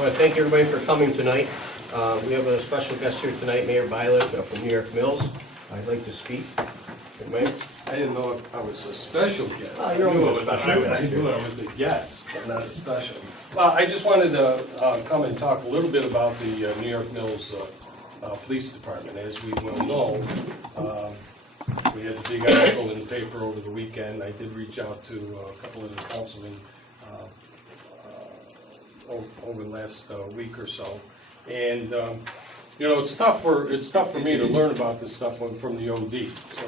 I want to thank everybody for coming tonight. We have a special guest here tonight, Mayor Butler from New York Mills. I'd like to speak. Good, Mayor? I didn't know if I was a special guest. Oh, you're always a special guest. I knew I was a guest, but not a special. Well, I just wanted to come and talk a little bit about the New York Mills Police Department. As we well know, we had the big article in the paper over the weekend. I did reach out to a couple of the councilmen over the last week or so. And, you know, it's tough for me to learn about this stuff from the OD. So,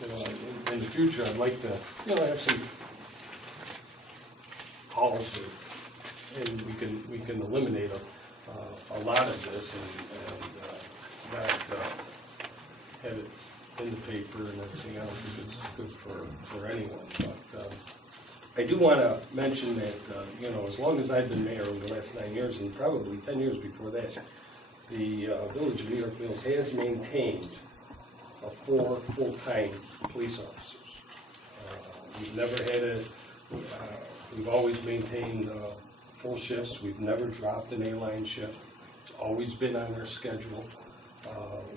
you know, in the future, I'd like to, you know, have some calls, and we can eliminate a lot of this and not have it in the paper and everything. I don't think it's good for anyone. But I do want to mention that, you know, as long as I've been mayor over the last 9 years, and probably 10 years before that, the Village of New York Mills has maintained 4 full-time police officers. We've never had we've always maintained full shifts. We've never dropped an A-line shift. It's always been on our schedule.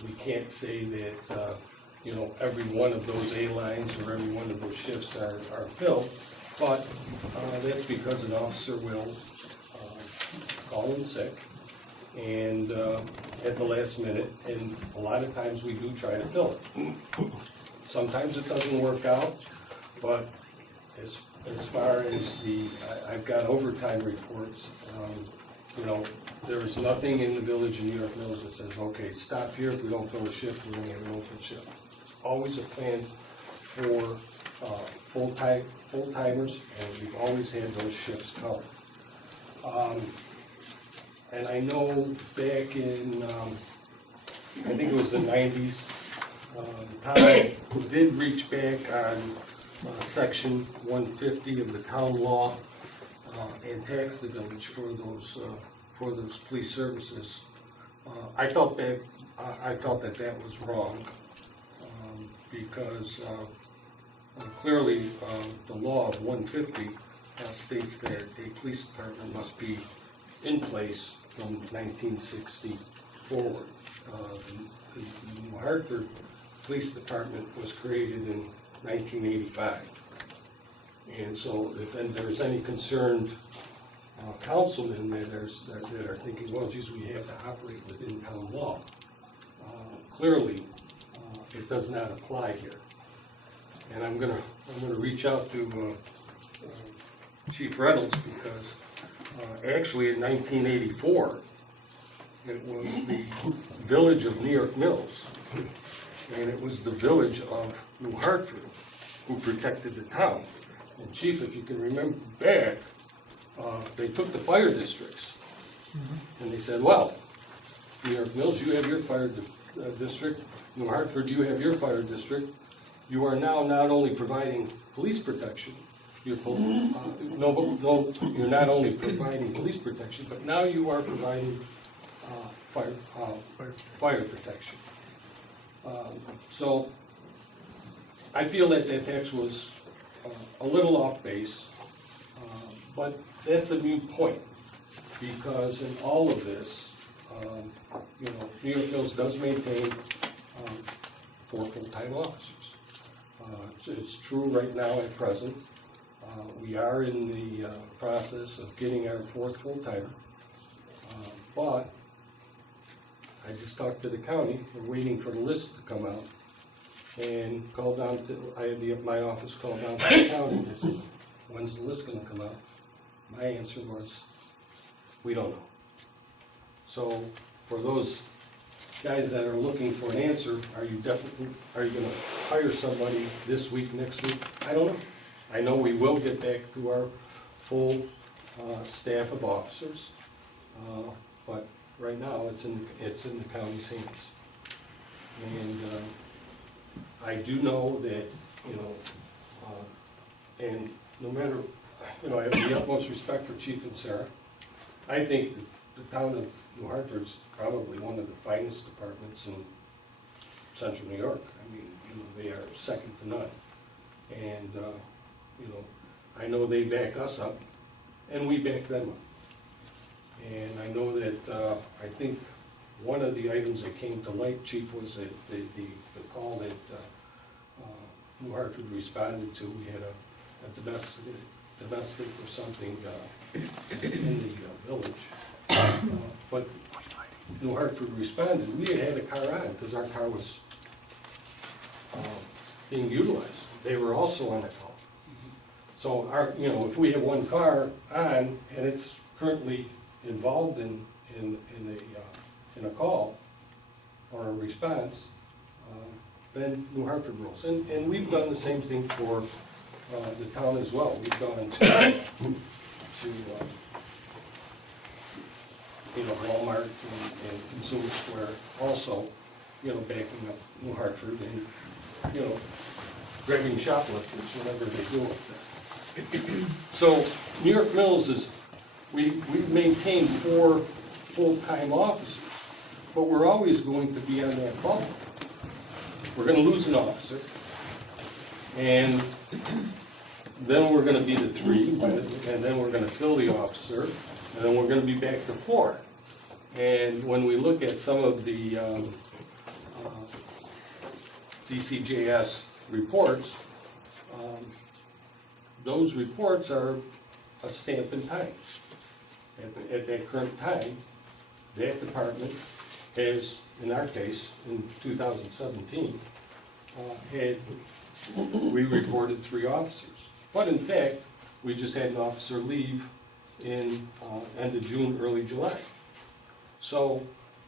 We can't say that, you know, every one of those A-lines or every one of those shifts are filled, but that's because an officer will call in sick and at the last minute, and a lot of times we do try to fill it. Sometimes it doesn't work out, but as far as I've got overtime reports, you know, there is nothing in the Village of New York Mills that says, okay, stop here, if we don't fill a shift, we only have an open shift. It's always a plan for full-timers, and we've always had those shifts covered. And I know back in, I think it was the 90s, Tom did reach back on Section 150 of the town law and tax the village for those police services. I felt that that was wrong because clearly the law of 150 states that a police department must be in place from 1960 forward. The New Hartford Police Department was created in 1985. And so if there's any concerned councilmen that are thinking, well, geez, we have to operate within town law. Clearly, it does not apply here. And I'm gonna reach out to Chief Reynolds because actually in 1984, it was the Village of New York Mills, and it was the Village of New Hartford who protected the town. And Chief, if you can remember back, they took the fire districts, and they said, well, New York Mills, you have your fire district, New Hartford, you have your fire district. You are now not only providing police protection, you're not only providing police protection, but now you are providing fire protection. So I feel that text was a little off base, but that's a moot point because in all of this, you know, New York Mills does maintain 4 full-time officers. It's true right now at present. We are in the process of getting our 4th full-timer, but I just talked to the county. We're waiting for the list to come out, and I had my office called down to the county and said, when's the list going to come out? My answer was, we don't know. So for those guys that are looking for an answer, are you going to hire somebody this week, next week? I don't know. I know we will get back to our full staff of officers, but right now it's in the county's hands. And I do know that, you know, and no matter, you know, I have the utmost respect for Chief and Sarah. I think the town of New Hartford is probably one of the finest departments in central New York. I mean, you know, they are second to none. And, you know, I know they back us up, and we back them up. And I know that, I think one of the items that came to light, Chief, was that the call that New Hartford responded to. We had a domestic or something in the village. But New Hartford responded. We had a car on because our car was being utilized. They were also on the call. So if we have one car on and it's currently involved in a call or a response, then New Hartford rules. And we've done the same thing for the town as well. We've gone to Walmart and Consumer Square also, backing up New Hartford and, grabbing shoplifters whenever they do up there. So New York Mills is, we maintain 4 full-time officers, but we're always going to be on that call. We're gonna lose an officer, and then we're gonna be the 3, and then we're gonna fill the officer, and then we're gonna be back to 4. And when we look at some of the DCJS reports, those reports are a stamp in time. At that current time, that department has, in our case, in 2017, we reported 3 officers. But in fact, we just had an officer leave in end of June, early July. So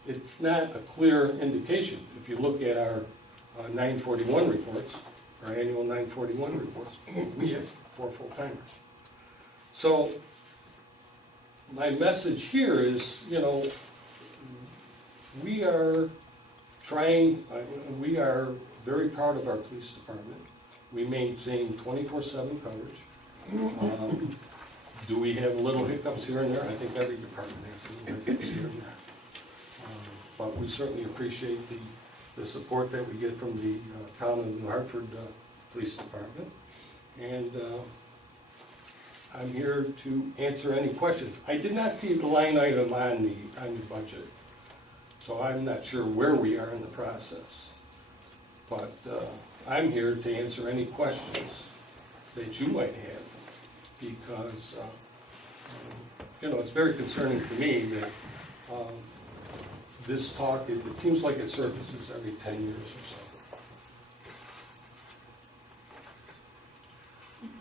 it's not a clear indication. If you look at our 941 reports, our annual 941 reports, we have 4 full-timers. So my message here is, we are trying, we are very proud of our police department. We maintain 24/7 coverage. Do we have little hiccups here and there? I think every department has little hiccups here and there. But we certainly appreciate the support that we get from the town of New Hartford Police Department. And I'm here to answer any questions. I did not see the line item on the budget, so I'm not sure where we are in the process. But I'm here to answer any questions that you might have, because it's very concerning to me that this talk, it seems like it surfaces every 10 years or so.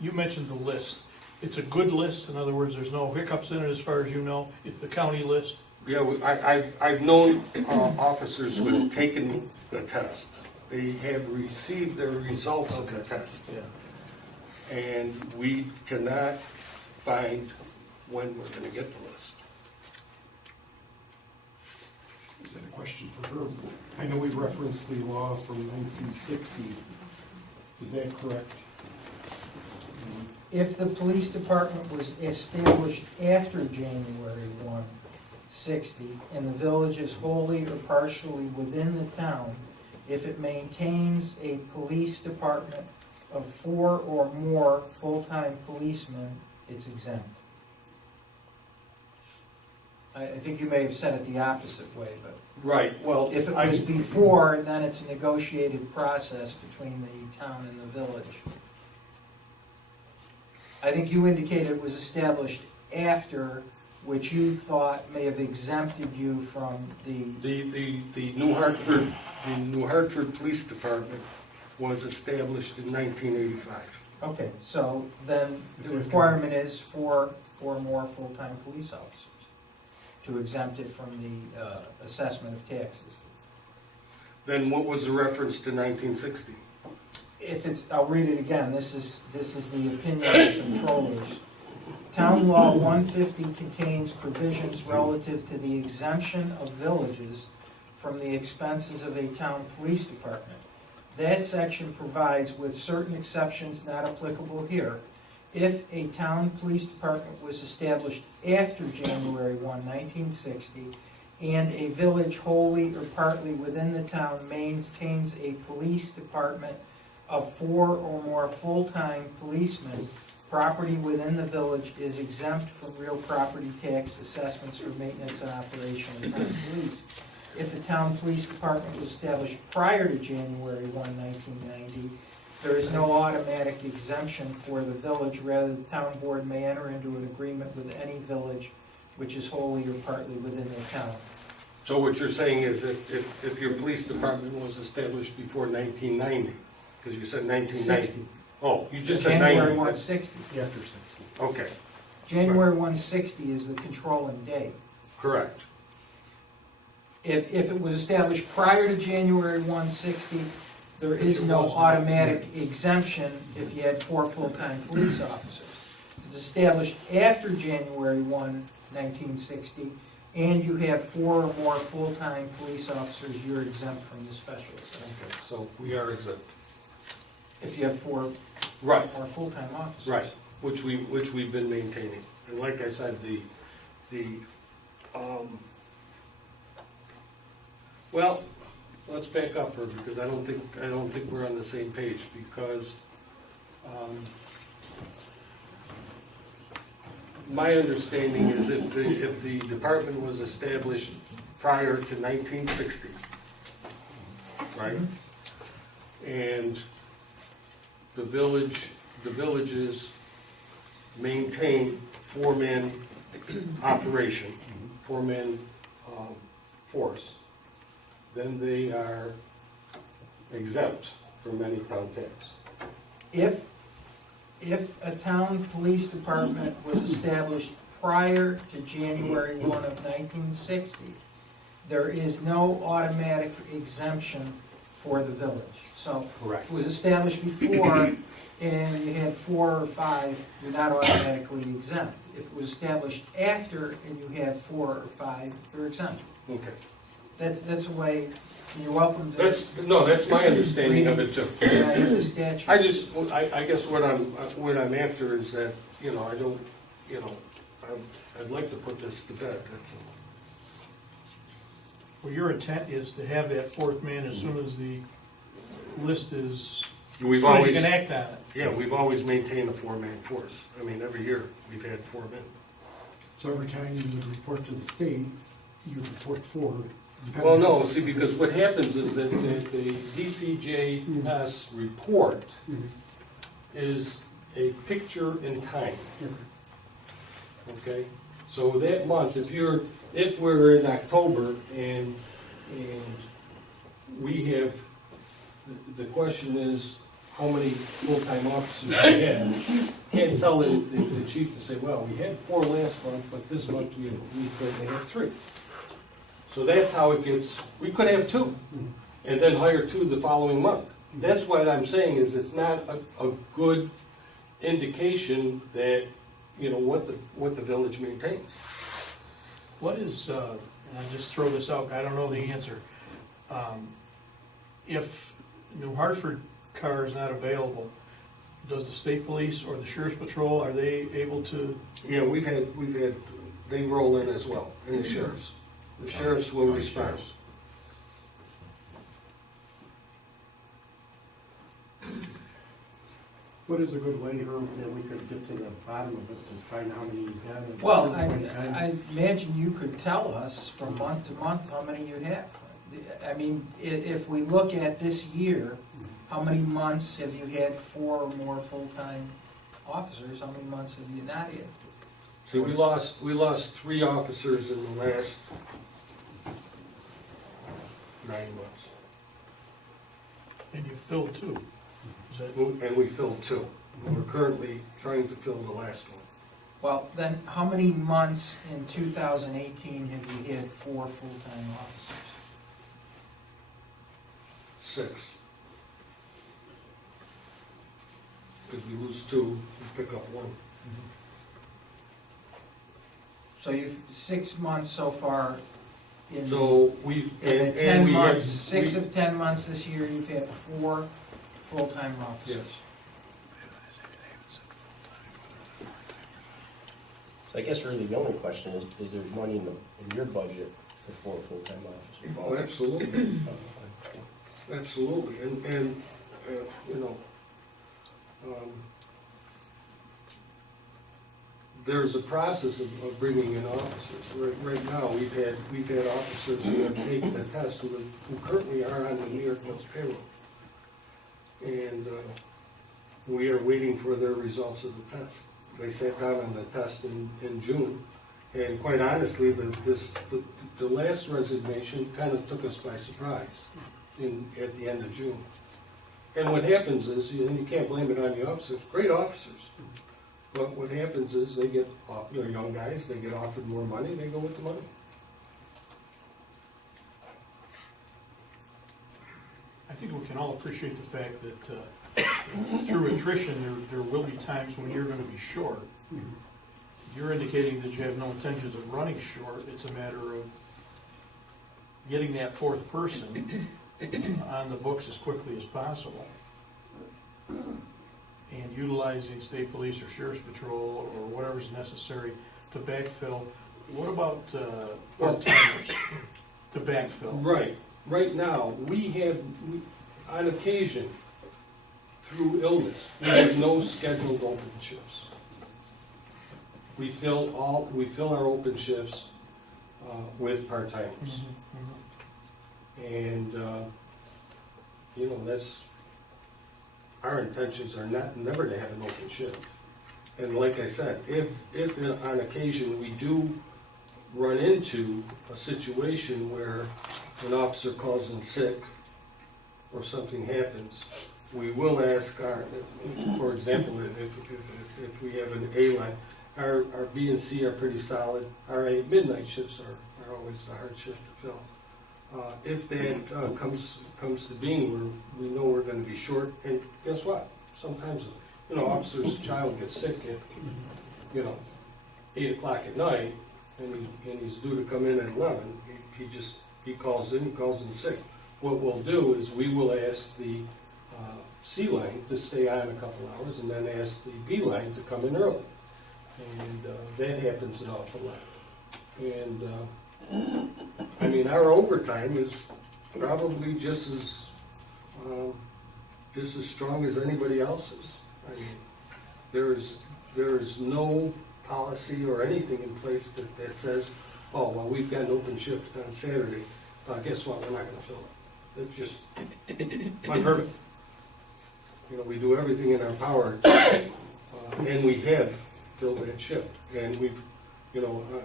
You mentioned the list. It's a good list, in other words, there's no hiccups in it as far as you know, the county list? Yeah, I've known officers who have taken the test. They have received their results of the test. Yeah. And we cannot find when we're going to get the list. Is that a question for her? I know we referenced the law from 1960. Is that correct? If the police department was established after January 1, '60, and the village is wholly or partially within the town, if it maintains a police department of 4 or more full-time policemen, it's exempt. I think you may have said it the opposite way, but Right, well, if it was before, then it's a negotiated process between the town and the village. I think you indicated it was established after, which you thought may have exempted you from the New Hartford Police Department was established in 1985. Okay, so then the requirement is 4 or more full-time police officers to exempt it from the assessment of taxes. Then what was the reference to 1960? If it's, I'll read it again, this is the opinion of the controllers. Town Law 150 contains provisions relative to the exemption of villages from the expenses of a town police department. That section provides, with certain exceptions not applicable here, if a town police department was established after January 1, 1960, and a village wholly or partly within the town maintains a police department of 4 or more full-time policemen, property within the village is exempt from real property tax assessments for maintenance and operation of town police. If the town police department was established prior to January 1, 1990, there is no automatic exemption for the village. Rather, the town board may enter into an agreement with any village which is wholly or partly within the town. So what you're saying is that if your police department was established before 1990, because you said 1990. 60. Oh, you just said 90. January 160. After 60. Okay, January 160 is the controlling date. correct. If it was established prior to January 160, there is no automatic exemption if you had 4 full-time police officers. If it's established after January 1, 1960, and you have 4 or more full-time police officers, you're exempt from the special assessment. Okay, so we are exempt. If you have 4 or Right, more full-time officers. right, which we've been maintaining. And like I said, well, let's back up here, because I don't think we're on the same page, because, my understanding is if the department was established prior to 1960, right? And the villages maintain 4-man operation, 4-man force, then they are exempt from any town tax. If a town police department was established prior to January 1 of 1960, there is no automatic exemption for the village. So Correct. if it was established before and you had 4 or 5, you're not automatically exempt. If it was established after and you have 4 or 5, you're exempt. Okay. That's the way, you're welcome to. That's my understanding of it too. And I have the statute. I guess what I'm after is that, I don't, I'd like to put this to bed, that's all. Well, your intent is to have that 4th man as soon as the list is, as We've soon as you always, can act on it. yeah, we've always maintained a 4-man force. I mean, every year, we've had 4 men. So every time you would report to the state, you would report 4. Well, no, see, because what happens is that the DCJS report is a picture in time, okay? So that month, if we're in October and we have, the question is, how many full-time officers we have. Can't tell the chief to say, well, we had 4 last month, but this month we currently have 3. So that's how it gets, we could have 2, and then hire 2 the following month. That's what I'm saying, is it's not a good indication that, what the village maintains. What is, and I just throw this out, I don't know the answer. If New Hartford car is not available, does the state police or the sheriff's patrol, are they able to? Yeah, we've had, they roll in as well, and the sheriffs. The sheriffs will respond. What is a good way, Herb, that we could get to the bottom of it to find out how many he's got? at Well, some point in time? I imagine you could tell us from month to month how many you have. I mean, if we look at this year, how many months have you had 4 or more full-time officers? How many months have you not had? So we lost 3 officers in the last 9 months. And you filled 2. Is that, And we filled 2. We're currently trying to fill the last one. Well, then, how many months in 2018 have you had 4 full-time officers? 6. Because we lose 2, we pick up 1. So you've 6 months so far in. So we, In and 10 we months, had, 6 of 10 months this year, you've had 4 full-time officers. yes. So I guess really the only question is there money in your budget for 4 full-time officers? Oh, absolutely, absolutely, and there's a process of bringing in officers. Right now, we've had officers who have taken the test who currently are on the New York Mills payroll. And we are waiting for their results of the test. They sat down on the test in June, and quite honestly, the last resignation kind of took us by surprise at the end of June. And what happens is, and you can't blame it on the officers, great officers, but what happens is they get, they're young guys, they get offered more money, they go with the money. I think we can all appreciate the fact that through attrition, there will be times when you're gonna be short. You're indicating that you have no intentions of running short. It's a matter of getting that fourth person on the books as quickly as possible and utilizing state police or sheriff's patrol or whatever's necessary to backfill. What about part-timers to backfill? Right. Right now, on occasion, through illness, we have no scheduled open shifts. We fill our open shifts with part-timers. And, that's, our intentions are never to have an open shift. And like I said, if on occasion we do run into a situation where an officer calls in sick or something happens, we will ask for example, if we have an A line, our B and C are pretty solid. Our midnight shifts are always the hard shift to fill. If that comes to being where we know we're gonna be short, and guess what? Sometimes, officer's child gets sick at, 8 o'clock at night, and he's due to come in at 11, he calls in sick. What we'll do is we will ask the C line to stay on a couple hours, and then ask the B line to come in early. And that happens an awful lot. And our overtime is probably just as strong as anybody else's. There is no policy or anything in place that says, oh, well, we've got an open shift on Saturday. Guess what? We're not going to fill it. It's just unheard of. We do everything in our power, and we have filled that shift. And we've, on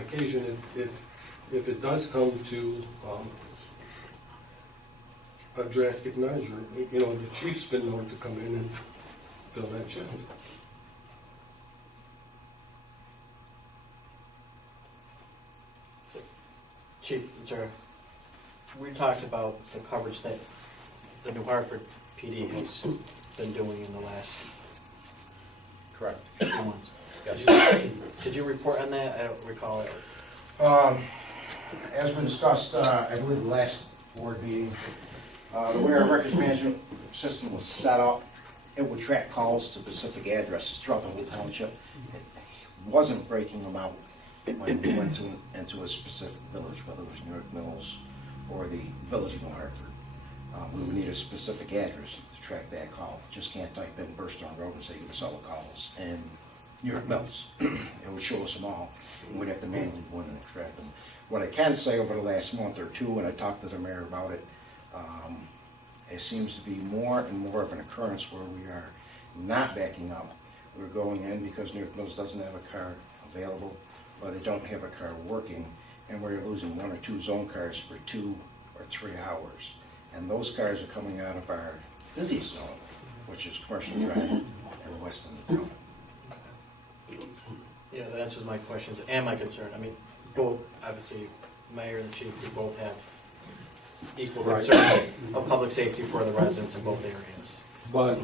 occasion, if it does come to a drastic measure, the chief's been known to come in and fill that shift. Chief, sir, we talked about the coverage that the New Hartford PD has been doing in the last Correct. few months. Did you report on that? I don't recall it. As been discussed, I believe the last board meeting, the way our records management system was set up, it would track calls to specific addresses throughout the whole township. It wasn't breaking them out when we went into a specific village, whether it was New York Mills or the village of New Hartford. We would need a specific address to track that call. Just can't type in Burstone Road and say give us all the calls in New York Mills. It would show us them all, and we'd have to manually go in and extract them. What I can say over the last month or two, and I talked to the mayor about it, it seems to be more and more of an occurrence where we are not backing up. We're going in because New York Mills doesn't have a car available, or they don't have a car working, and we're losing 1 or 2 zone cars for 2 or 3 hours. And those cars are coming out of our busiest zone, which is Commercial Drive and the west end of town. Yeah, that answers my questions and my concern. Both, obviously, mayor and the chief, we both have equal concern of public safety for the residents in both areas. But,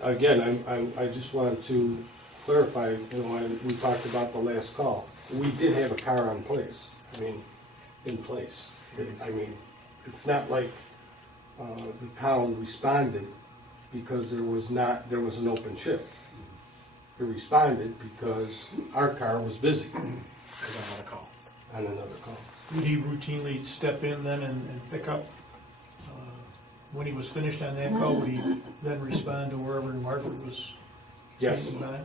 again, I just wanted to clarify, when we talked about the last call, we did have a car in place. It's not like the town responded because there was an open shift. It responded because our car was busy on another call. Would he routinely step in then and pick up? When he was finished on that call, would he then respond to wherever in Hartford was Yes. standing by?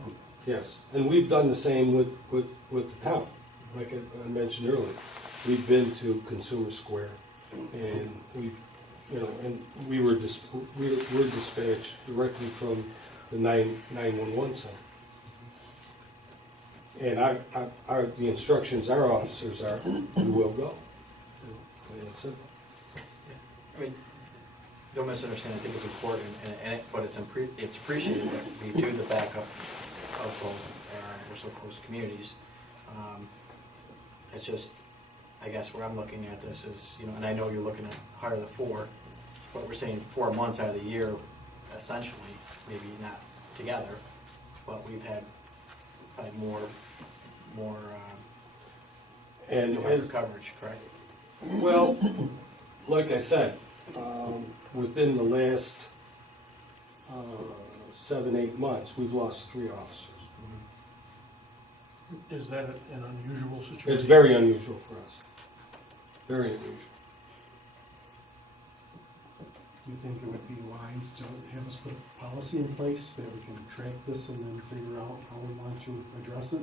Yes, and we've done the same with the town. Like I mentioned earlier, we've been to Consumer Square, and we were dispatched directly from the 911 center. And the instructions our officers are, we will go. Plain and simple. I mean, don't misunderstand, I think it's important, but it's appreciated that we do the backup of both, we're so close communities. It's just, I guess where I'm looking at this is, and I know you're looking to hire the 4, but we're saying 4 months out of the year, essentially, maybe not together, but we've had probably more And as, coverage, correct? well, like I said, within the last 7-8 months, we've lost 3 officers. Is that an unusual situation? It's very unusual for us. Very unusual. Do you think it would be wise to have us put a policy in place that we can track this and then figure out how we want to address it?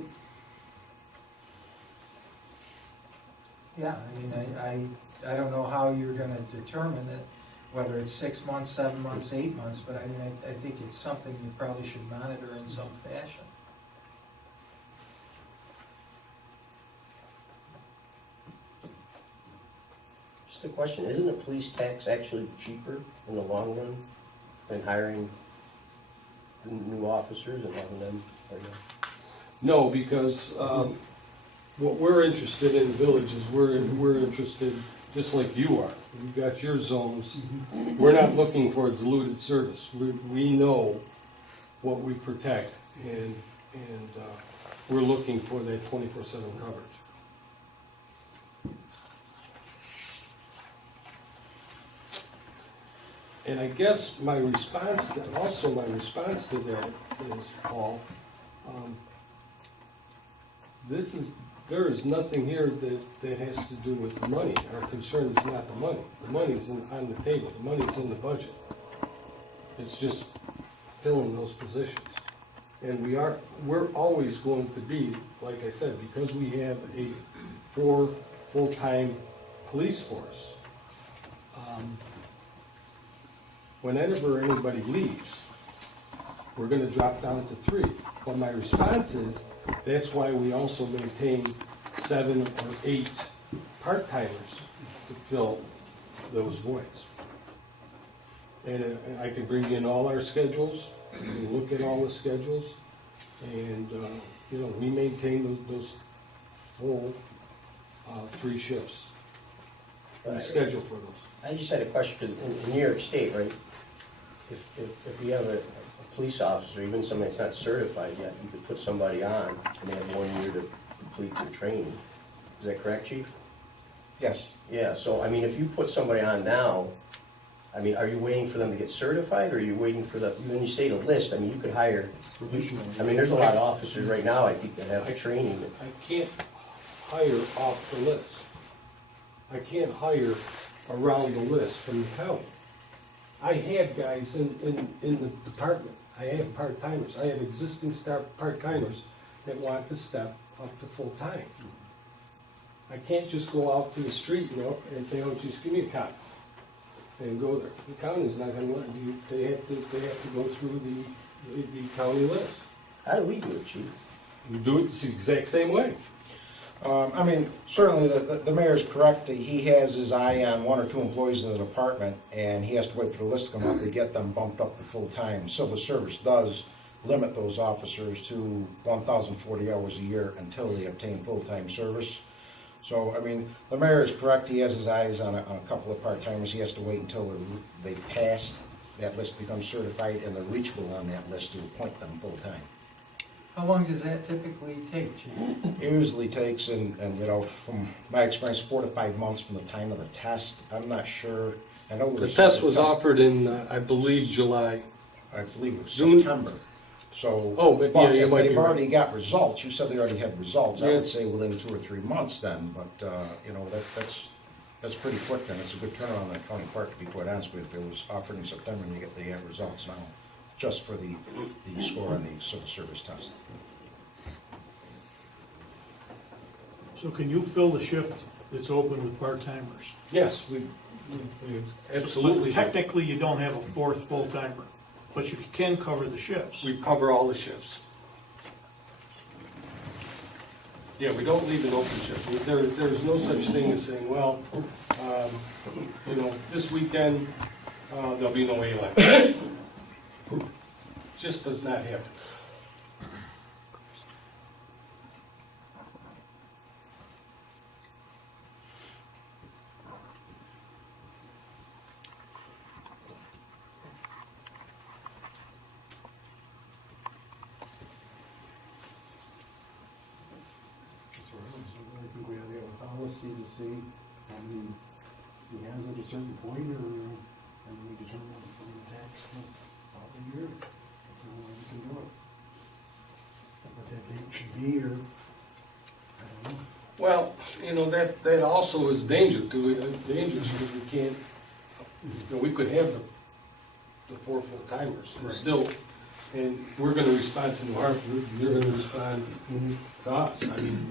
Yeah, I mean, I don't know how you're gonna determine it, whether it's 6 months, 7 months, 8 months, but I mean, I think it's something you probably should monitor in some fashion. Just a question, isn't a police tax actually cheaper in the long run than hiring new officers and having them? No, because what we're interested in the village is we're interested, just like you are. You've got your zones. We're not looking for a diluted service. We know what we protect, and we're looking for that 24/7 coverage. And I guess my response to that is, Paul, there is nothing here that has to do with the money. Our concern is not the money. The money's on the table. The money's in the budget. It's just filling those positions. And we're always going to be, like I said, because we have a 4 full-time police force. Whenever anybody leaves, we're gonna drop down to 3. But my response is, that's why we also maintain 7 or 8 part-timers to fill those voids. And I can bring in all our schedules, we can look at all the schedules, and, we maintain those full 3 shifts. And schedule for those. I just had a question, because in New York State, right, if you have a police officer, even somebody that's not certified yet, you could put somebody on, and they have 1 year to complete their training. Is that correct, Chief? Yes. Yeah, so, I mean, if you put somebody on now, I mean, are you waiting for them to get certified, or are you waiting for when you say the list, I mean, you could hire, I mean, there's a lot of officers right now, I think, that have training. I can't hire off the list. I can't hire around the list from the county. I have guys in the department. I have part-timers. I have existing part-timers that want to step up to full-time. I can't just go out to the street, and say, oh, geez, give me a cop, and go there. The county's not gonna let you. They have to go through the county list. How do we do it, Chief? You do it the exact same way. I mean, certainly the mayor's correct. He has his eye on 1 or 2 employees in the department, and he has to wait for the list to come out to get them bumped up to full-time. Civil service does limit those officers to 1,040 hours a year until they obtain full-time service. So, I mean, the mayor is correct. He has his eyes on a couple of part-timers. He has to wait until they pass, that list becomes certified, and they're reachable on that list to appoint them full-time. How long does that typically take, Chief? It usually takes, and from my experience, 4 to 5 months from the time of the test. I'm not sure. I know The test was offered in, I believe, July. I believe it was June? September. So, Oh, but yeah, you if might be they've right. already got results, you said they already had results, I Yeah. would say within 2 or 3 months then, but, that's pretty quick, and it's a good turnaround on the county part, to be quite honest with you. If it was offered in September, and they have results now, just for the score on the civil service test. So can you fill the shift that's open with part-timers? Yes, we absolutely do. Technically, you don't have a fourth full-timer, but you can cover the shifts. We cover all the shifts. Yeah, we don't leave an open shift. There's no such thing as saying, well, this weekend, there'll be no A-line. Just does not happen. I think we ought to have a policy to say how many he has at a certain point, or, and we determine from the tax throughout the year. That's the only way we can do it. What that date should be, or, I don't know. Well, that also is dangerous because we can't, we could have the 4 full-timers and Right. still, and we're gonna respond to New Hartford, and you're gonna respond to us. I mean,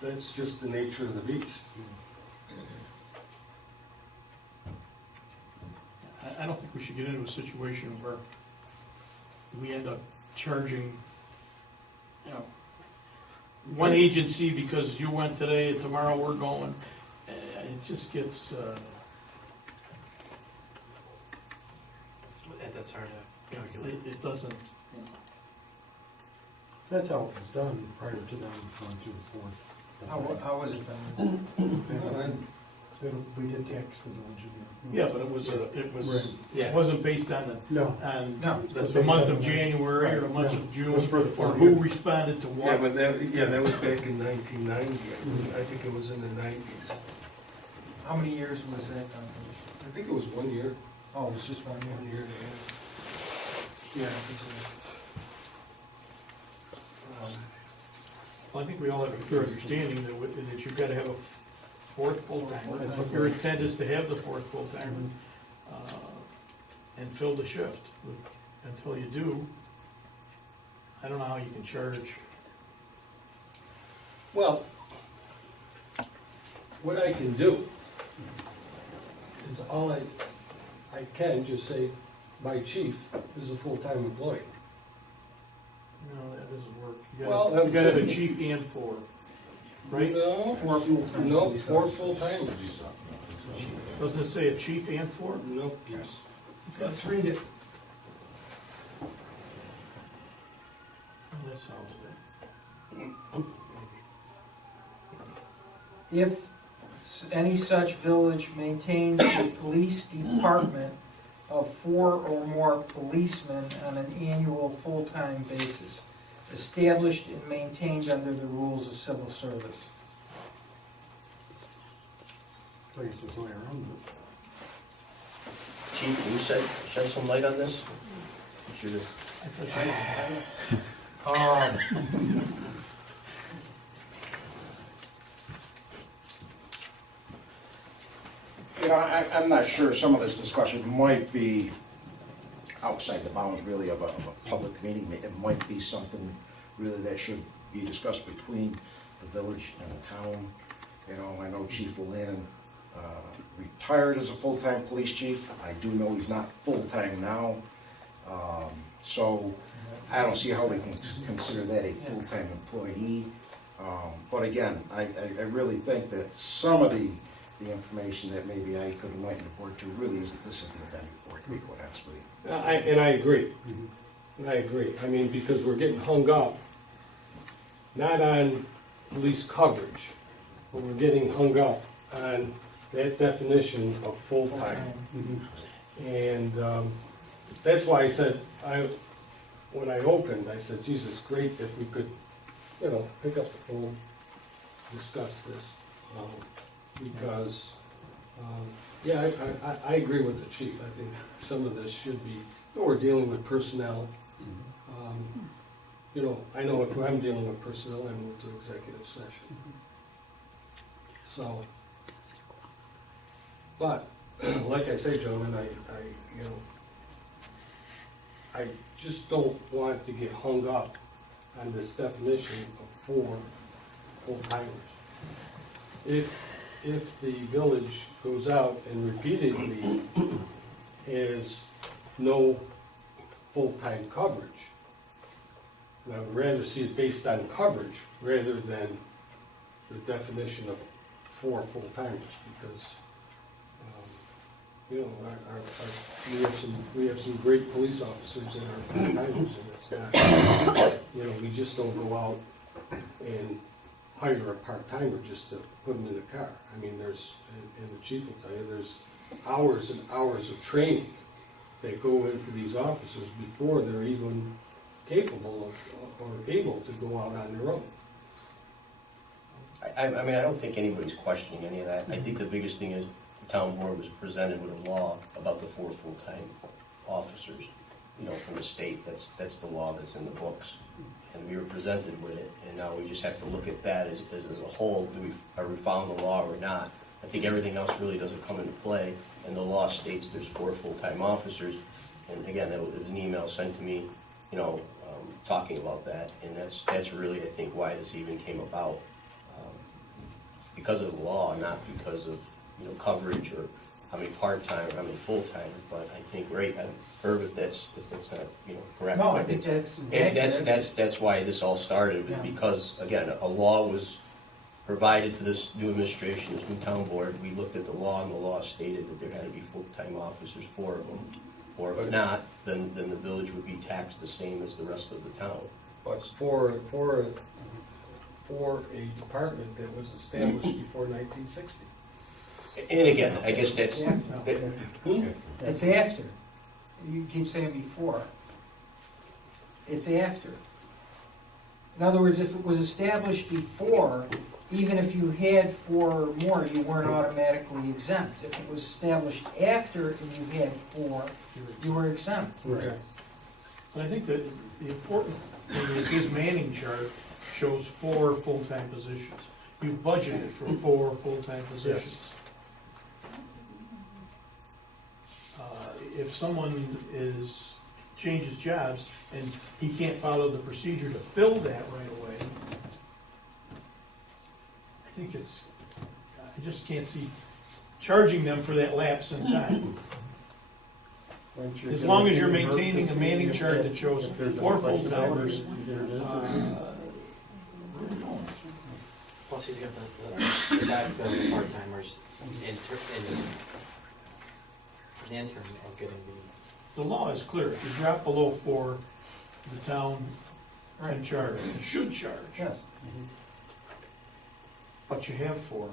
that's just the nature of the beast. I don't think we should get into a situation where we end up charging, one agency because you went today and tomorrow we're going. It just gets, That's hard to calculate. it doesn't, That's how it was done prior to them going to the fourth. How was it done? We did tax the village in yeah, but it was, Right. it wasn't based on the, No. on No. the month of January or the month of June, It was for the or full who year. responded to what. that was back in 1990. I think it was in the 90s. How many years was that done? I think it was 1 year. Oh, it was just 1 year. 1 year. Yeah. Well, I think we all have a clear understanding that you've got to have a fourth full-timer. That's what Your we're- intent is to have the fourth full-timer and fill the shift. Until you do, I don't know how you can charge. Well, what I can do is I can just say, my chief is a full-time employee. No, that doesn't work. Well, You gotta have a chief and 4, right? No, 4 full-time. no, 4 full-timers. Doesn't it say a chief and 4? Nope. Yes. Let's read it. Oh, that sounds good. If any such village maintains a police department of 4 or more policemen on an annual full-time basis, established and maintained under the rules of civil service. I guess there's no way around it. Chief, can you shed some light on this? You should have. I thought I'm not sure, some of this discussion might be outside the bounds really of a public meeting. It might be something really that should be discussed between the village and the town. I know Chief Willan retired as a full-time police chief. I do know he's not full-time now. So I don't see how we can consider that a full-time employee. But again, I really think that some of the information that maybe I could enlighten the board to really isn't, this isn't the venue for it, to be quite honest with you. And I agree. And I agree. I mean, because we're getting hung up, not on police coverage, but we're getting hung up on that definition of full-time. And that's why I said, when I opened, I said, Jesus, great if we could, pick up the phone, discuss this. Because, I agree with the chief. I think some of this should be, we're dealing with personnel. I know if I'm dealing with personnel, I move to executive session. So, but, like I say, gentlemen, I just don't want to get hung up on this definition of 4 full-timers. if the village goes out and repeatedly has no full-time coverage, and I would rather see it based on coverage rather than the definition of 4 full-timers, because, you know, we have some great police officers that are full-timers, and it's not, you know, we just don't go out and hire a part-timer just to put them in the car. I mean, there's, and the chief will tell you, there's hours and hours of training that go into these officers before they're even capable of, or able to go out on their own. I mean, I don't think anybody's questioning any of that. I think the biggest thing is the town board was presented with a law about the 4 full-time officers, you know, from the state. That's the law that's in the books. And we were presented with it, and now we just have to look at that as a whole. Are we following the law or not? I think everything else really doesn't come into play, and the law states there's 4 full-time officers. And again, it was an email sent to me, you know, talking about that, and that's really, I think, why this even came about. Because of the law, not because of, you know, coverage or how many part-time or how many full-time. But I think, right, Herb, if that's not, you know, correct. No, I think that's And accurate. that's why this all started, Yeah. because, again, a law was provided to this new administration, this new town board. We looked at the law, and the law stated that there had to be full-time officers, 4 of them. Or if not, then the village would be taxed the same as the rest of the town. But for a department that was established before 1960. And again, I guess that's, It's after. You keep saying before. It's after. In other words, if it was established before, even if you had 4 more, you weren't automatically exempt. If it was established after and you had 4, you were exempt. Okay. But I think that the important thing is his Manning chart shows 4 full-time positions. You budgeted for 4 full-time positions. If someone changes jobs and he can't follow the procedure to fill that right away, I think I just can't see charging them for that lapse in time. As long as you're maintaining a Manning chart that shows 4 full-timers, Plus, he's got the backfill, the part-timers, in the interim of getting the law is clear. If you drop below 4, the town can charge, should charge. Yes. But you have 4.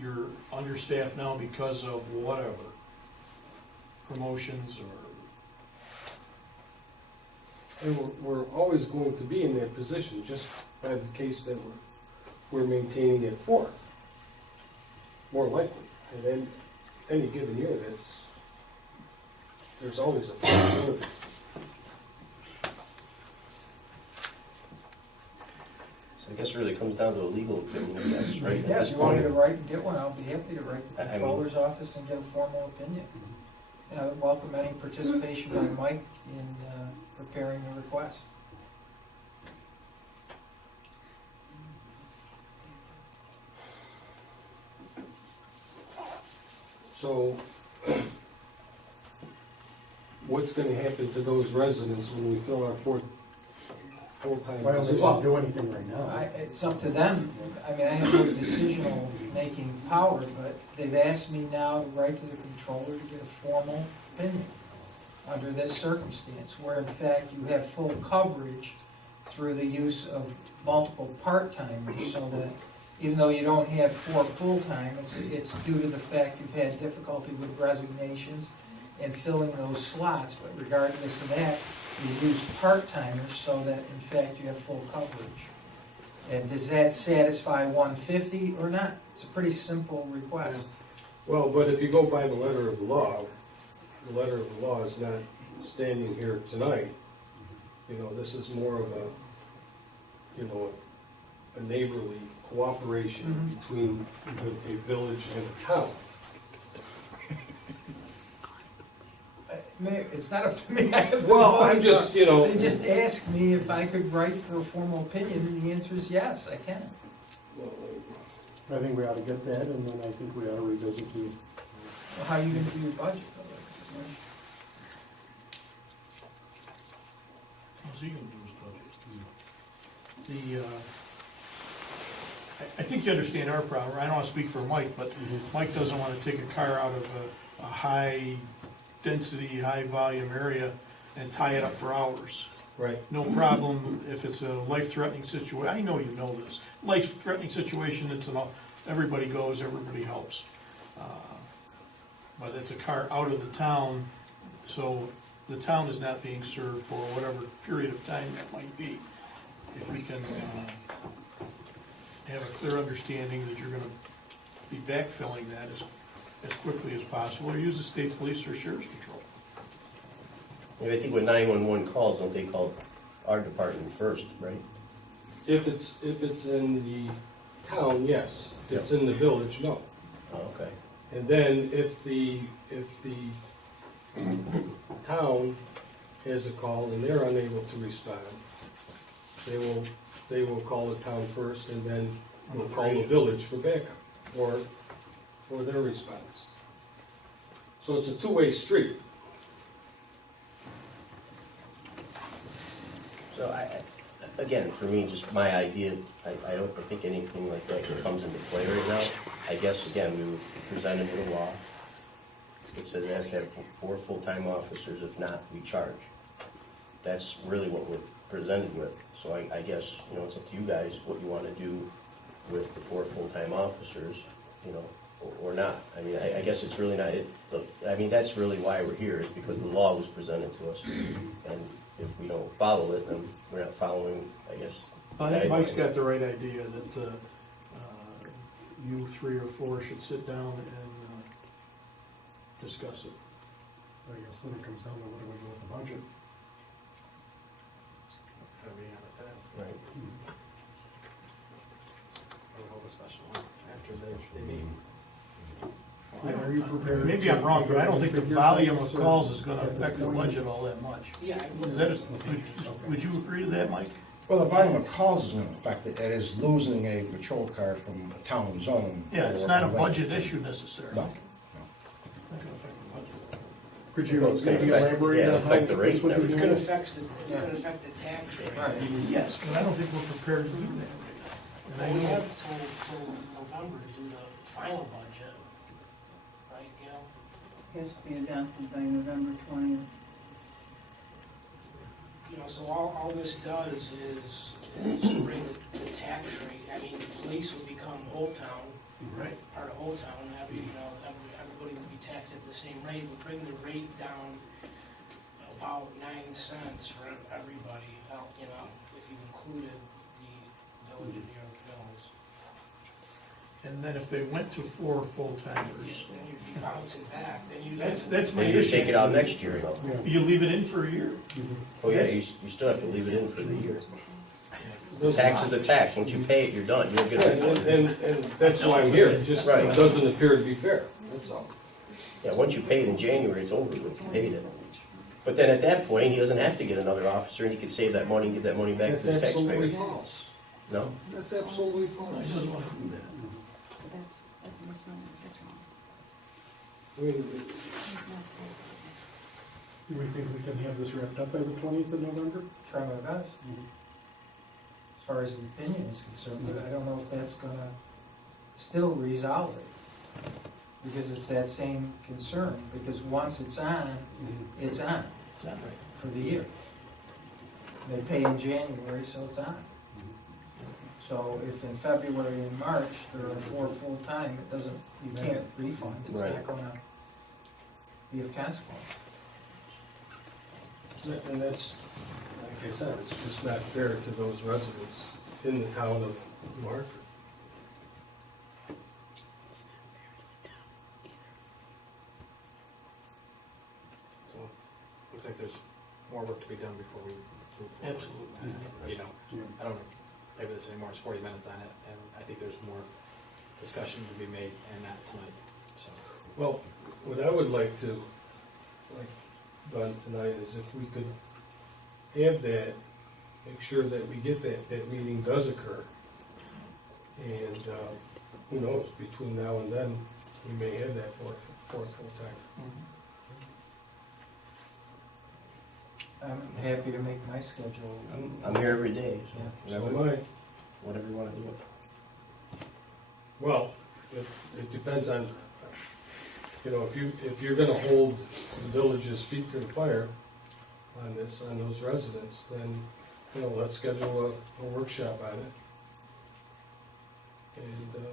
You're understaffed now because of whatever, promotions or... And we're always going to be in that position, just by the case that we're maintaining at 4. More likely. And then any given year, there's always a possibility. so I guess it really comes down to a legal opinion, I guess, right? At Yeah, this if you want me point. to write and get one, I'll be happy to write the I mean- controller's office and get a formal opinion. And I would welcome any participation by Mike in preparing the request. So, what's gonna happen to those residents when we fill our full-time Why don't they position? just do anything right now? It's up to them. I mean, I have no decisional making power, but they've asked me now to write to the controller to get a formal opinion under this circumstance, where in fact you have full coverage through the use of multiple part-timers, so that even though you don't have 4 full-time, it's due to the fact you've had difficulty with resignations and filling those slots, but regardless of that, you use part-timers so that in fact you have full coverage. And does that satisfy 150 or not? It's a pretty simple request. Well, but if you go by the letter of the law is not standing here tonight. You know, this is more of a neighborly cooperation between a village and a town. It's not up to me. I have to Well, vote I'm it just, for- you know- They just asked me if I could write for a formal opinion, and the answer is yes, I can. Well, I think we ought to get that, and then I think we ought to revisit the, Well, how are you gonna do your budget, though? That's- How's he gonna do his budget? I think you understand our problem. I don't wanna speak for Mike, but Mike doesn't wanna take a car out of a high-density, high-volume area and tie it up for hours. Right. No problem if it's a life-threatening situation. I know you know this. Life-threatening situation, everybody goes, everybody helps. But it's a car out of the town, so the town is not being served for whatever period of time that might be. If we can have a clear understanding that you're gonna be backfilling that as quickly as possible, or use the state police or sheriff's patrol. I think when 911 calls, don't they call our department first, right? If it's in the town, yes. If it's in the village, no. Oh, okay. And then if the town has a call and they're unable to respond, they will call the town first and then will call the village for backup or their response. So it's a two-way street. So again, for me, just my idea, I don't think anything like that comes into play right now. I guess, again, we would present it with a law. It says it has to have 4 full-time officers, if not, we charge. That's really what we're presented with. So I guess, it's up to you guys what you want to do with the 4 full-time officers, or not. I mean, I guess it's really not, that's really why we're here, is because the law was presented to us. And if we don't follow it, then we're not following, I guess. I think Mike's got the right idea that you 3 or 4 should sit down and discuss it. I guess then it comes down to what do we do with the budget? Right. I would hold a special one after they meet. And are you prepared? Maybe I'm wrong, but I don't think the volume of calls is gonna affect the budget all that much. Yeah, Is that would you agree to that, Mike? Well, the volume of calls is going to affect it. That is losing a patrol car from a town zone. Yeah, it's not a budget issue necessarily. No. Not gonna affect the budget. Could you Well, it's gonna maybe affect- elaborate yeah, on affect how the rate this would and be it's gonna handled? affect the tax rate. Right. Yes, but I don't think we're prepared to do that right now. And I Well, we know- have till November to do the final budget, right, Gail? Has to be adopted by November 20th. So all this does is bring the tax rate, I mean, the police will become whole town, Right. part of whole town, everybody will be taxed at the same rate, we'll bring the rate down about 9 cents for everybody, if you included the Village of New York Mills. And then if they went to 4 full-timers, Then you'd be bouncing back, then you. that's my Maybe you issue. take it out next year, though. Yeah. You leave it in for a year. Oh, yeah, you still have to leave it in for the year. Tax is a tax. Once you pay it, you're done. You don't get it. And that's why I'm here. It just Right. doesn't appear to be fair. That's all. Yeah, once you pay it in January, it's over with. You paid it. But then at that point, he doesn't have to get another officer, and he can save that money and give that money back That's to his absolutely taxpayer. false. No? That's absolutely He false. doesn't want to do that. So that's a misnomer, that's wrong. I mean, Do we think we can have this wrapped up by the 20th of November? Try my best, as far as the opinion is concerned, but I don't know if that's gonna still resolve it. Because it's that same concern, because once it's on, it's on Is that right? for the year. They pay in January, so it's on. So if in February and March, there are 4 full-time, it doesn't, you can't refund, it's not Right. gonna be of consequence. and that's, like I said, it's just not fair to those residents in the town of New Hartford. So, looks like there's more work to be done before we move forward. Absolutely. I don't know, maybe this anymore, it's 40 minutes on it, and I think there's more discussion to be made, and not tonight, so. Well, what I would like to, done tonight is if we could have that, make sure that we get that meeting does occur. And who knows, between now and then, we may have that fourth full-time. I'm happy to make my schedule. I'm here every day, Yeah. so So whatever, am I. whatever you wanna do. Well, it depends on, you know, if you're gonna hold the village's feet to the fire on this, on those residents, then, you know, let's schedule a workshop on it. And,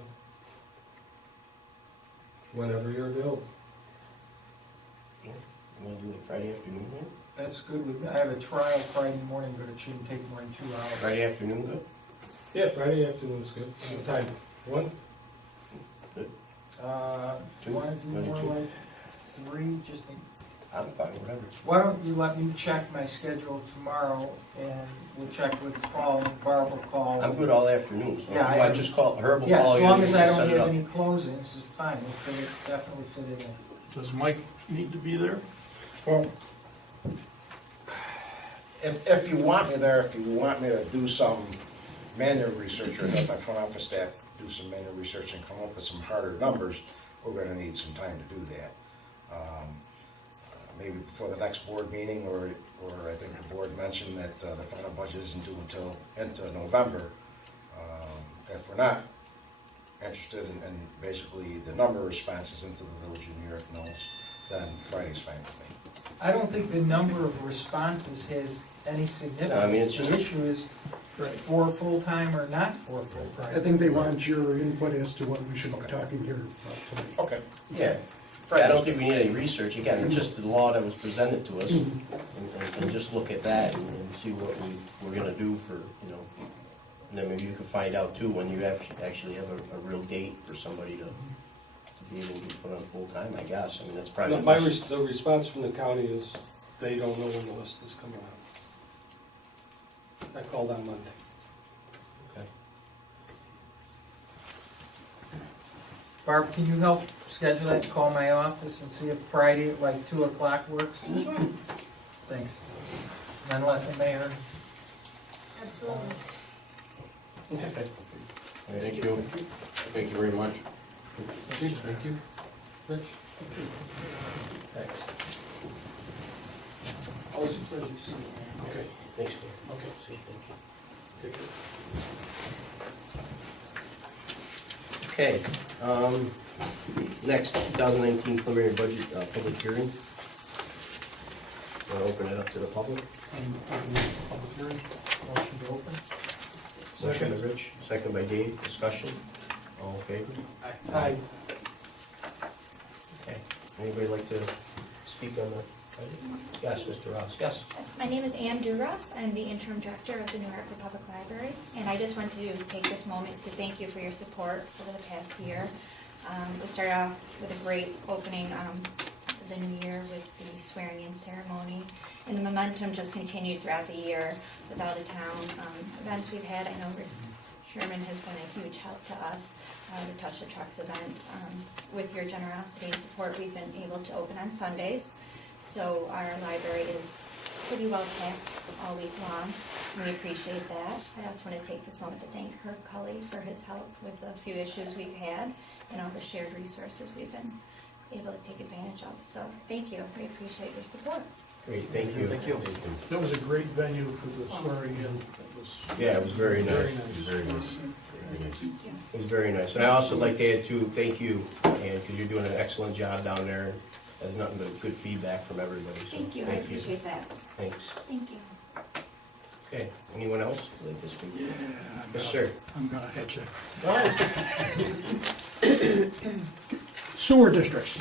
whenever you're available. You wanna do it Friday afternoon, then? That's good with me. I have a trial Friday morning, but it shouldn't take more than 2 hours. Friday afternoon, good? Yeah, Friday afternoon's good. What time? 1? Do you wanna do Wanna more do- like 3, just in I'm fine, whatever. Why don't you let me check my schedule tomorrow, and we'll check with Paul and Barb will call. I'm good all afternoon, so if you Yeah, want, just call, Herb will Yeah, call as you. long and as we I can don't set it have up. any closings, it's fine, we'll definitely fit it in. Does Mike need to be there? Well, if you want me there, if you want me to do some manual research, or have my front office staff do some manual research and come up with some harder numbers, we're gonna need some time to do that. Maybe before the next board meeting, or I think the board mentioned that the final budget isn't due until into November. If we're not interested in basically the number of responses into the Village of New York knows, then Friday's fine with me. I don't think the number of responses has any significance. No, I mean, it's just- The issue is for full-time or not for full-time. I think they want your input as to what we should be talking here about tonight. Okay. Yeah, I don't think we need any research, again, it's just the law that was presented to us, and just look at that and see what we're gonna do for, you know, and then maybe you can find out too, when you actually have a real date for somebody to be able to be put on full-time, I guess, I mean, that's probably. The response from the county is they don't know when the list is coming out. I called on Monday. Okay. Barb, can you help schedule that, call my office and see if Friday at like 2 o'clock works? Thanks. And then let the mayor. Absolutely. Okay. Thank you. Thank you very much. Chief, thank you. Rich? Thanks. Always a pleasure to see you. Okay. Thanks. Okay. See you, thank you. Take care. Okay, next, 2019 preliminary budget, public hearing. Want to open it up to the public? Public hearing, motion to open. Motion by Rich, second by Dave, discussion, all in favor? Aye. Okay, anybody like to speak on the budget? Yes, Mr. Ross, yes. My name is Ann Duras. I'm the interim director of the New Hartford Public Library, and I just wanted to take this moment to thank you for your support over the past year. We started off with a great opening of the new year with the swearing-in ceremony, and the momentum just continued throughout the year with all the town events we've had. I know Sherman has been a huge help to us, the Touch the Trucks events. With your generosity and support, we've been able to open on Sundays. So our library is pretty well packed all week long. We appreciate that. I also want to take this moment to thank Herb Cully for his help with the few issues we've had and all the shared resources we've been able to take advantage of. So thank you. We appreciate your support. Great, thank you. Thank you. That was a great venue for the swearing in. It was Yeah, it was very nice. Very It was nice. very nice. Very nice. It was very nice. And I also like to add too, thank you, Ann, because you're doing an excellent job down there. There's nothing but good feedback from everybody, so Thank you. I appreciate that. Thanks. Thank you. Okay, anyone else like to speak? Yes, sir. I'm gonna hit you. Sewer districts.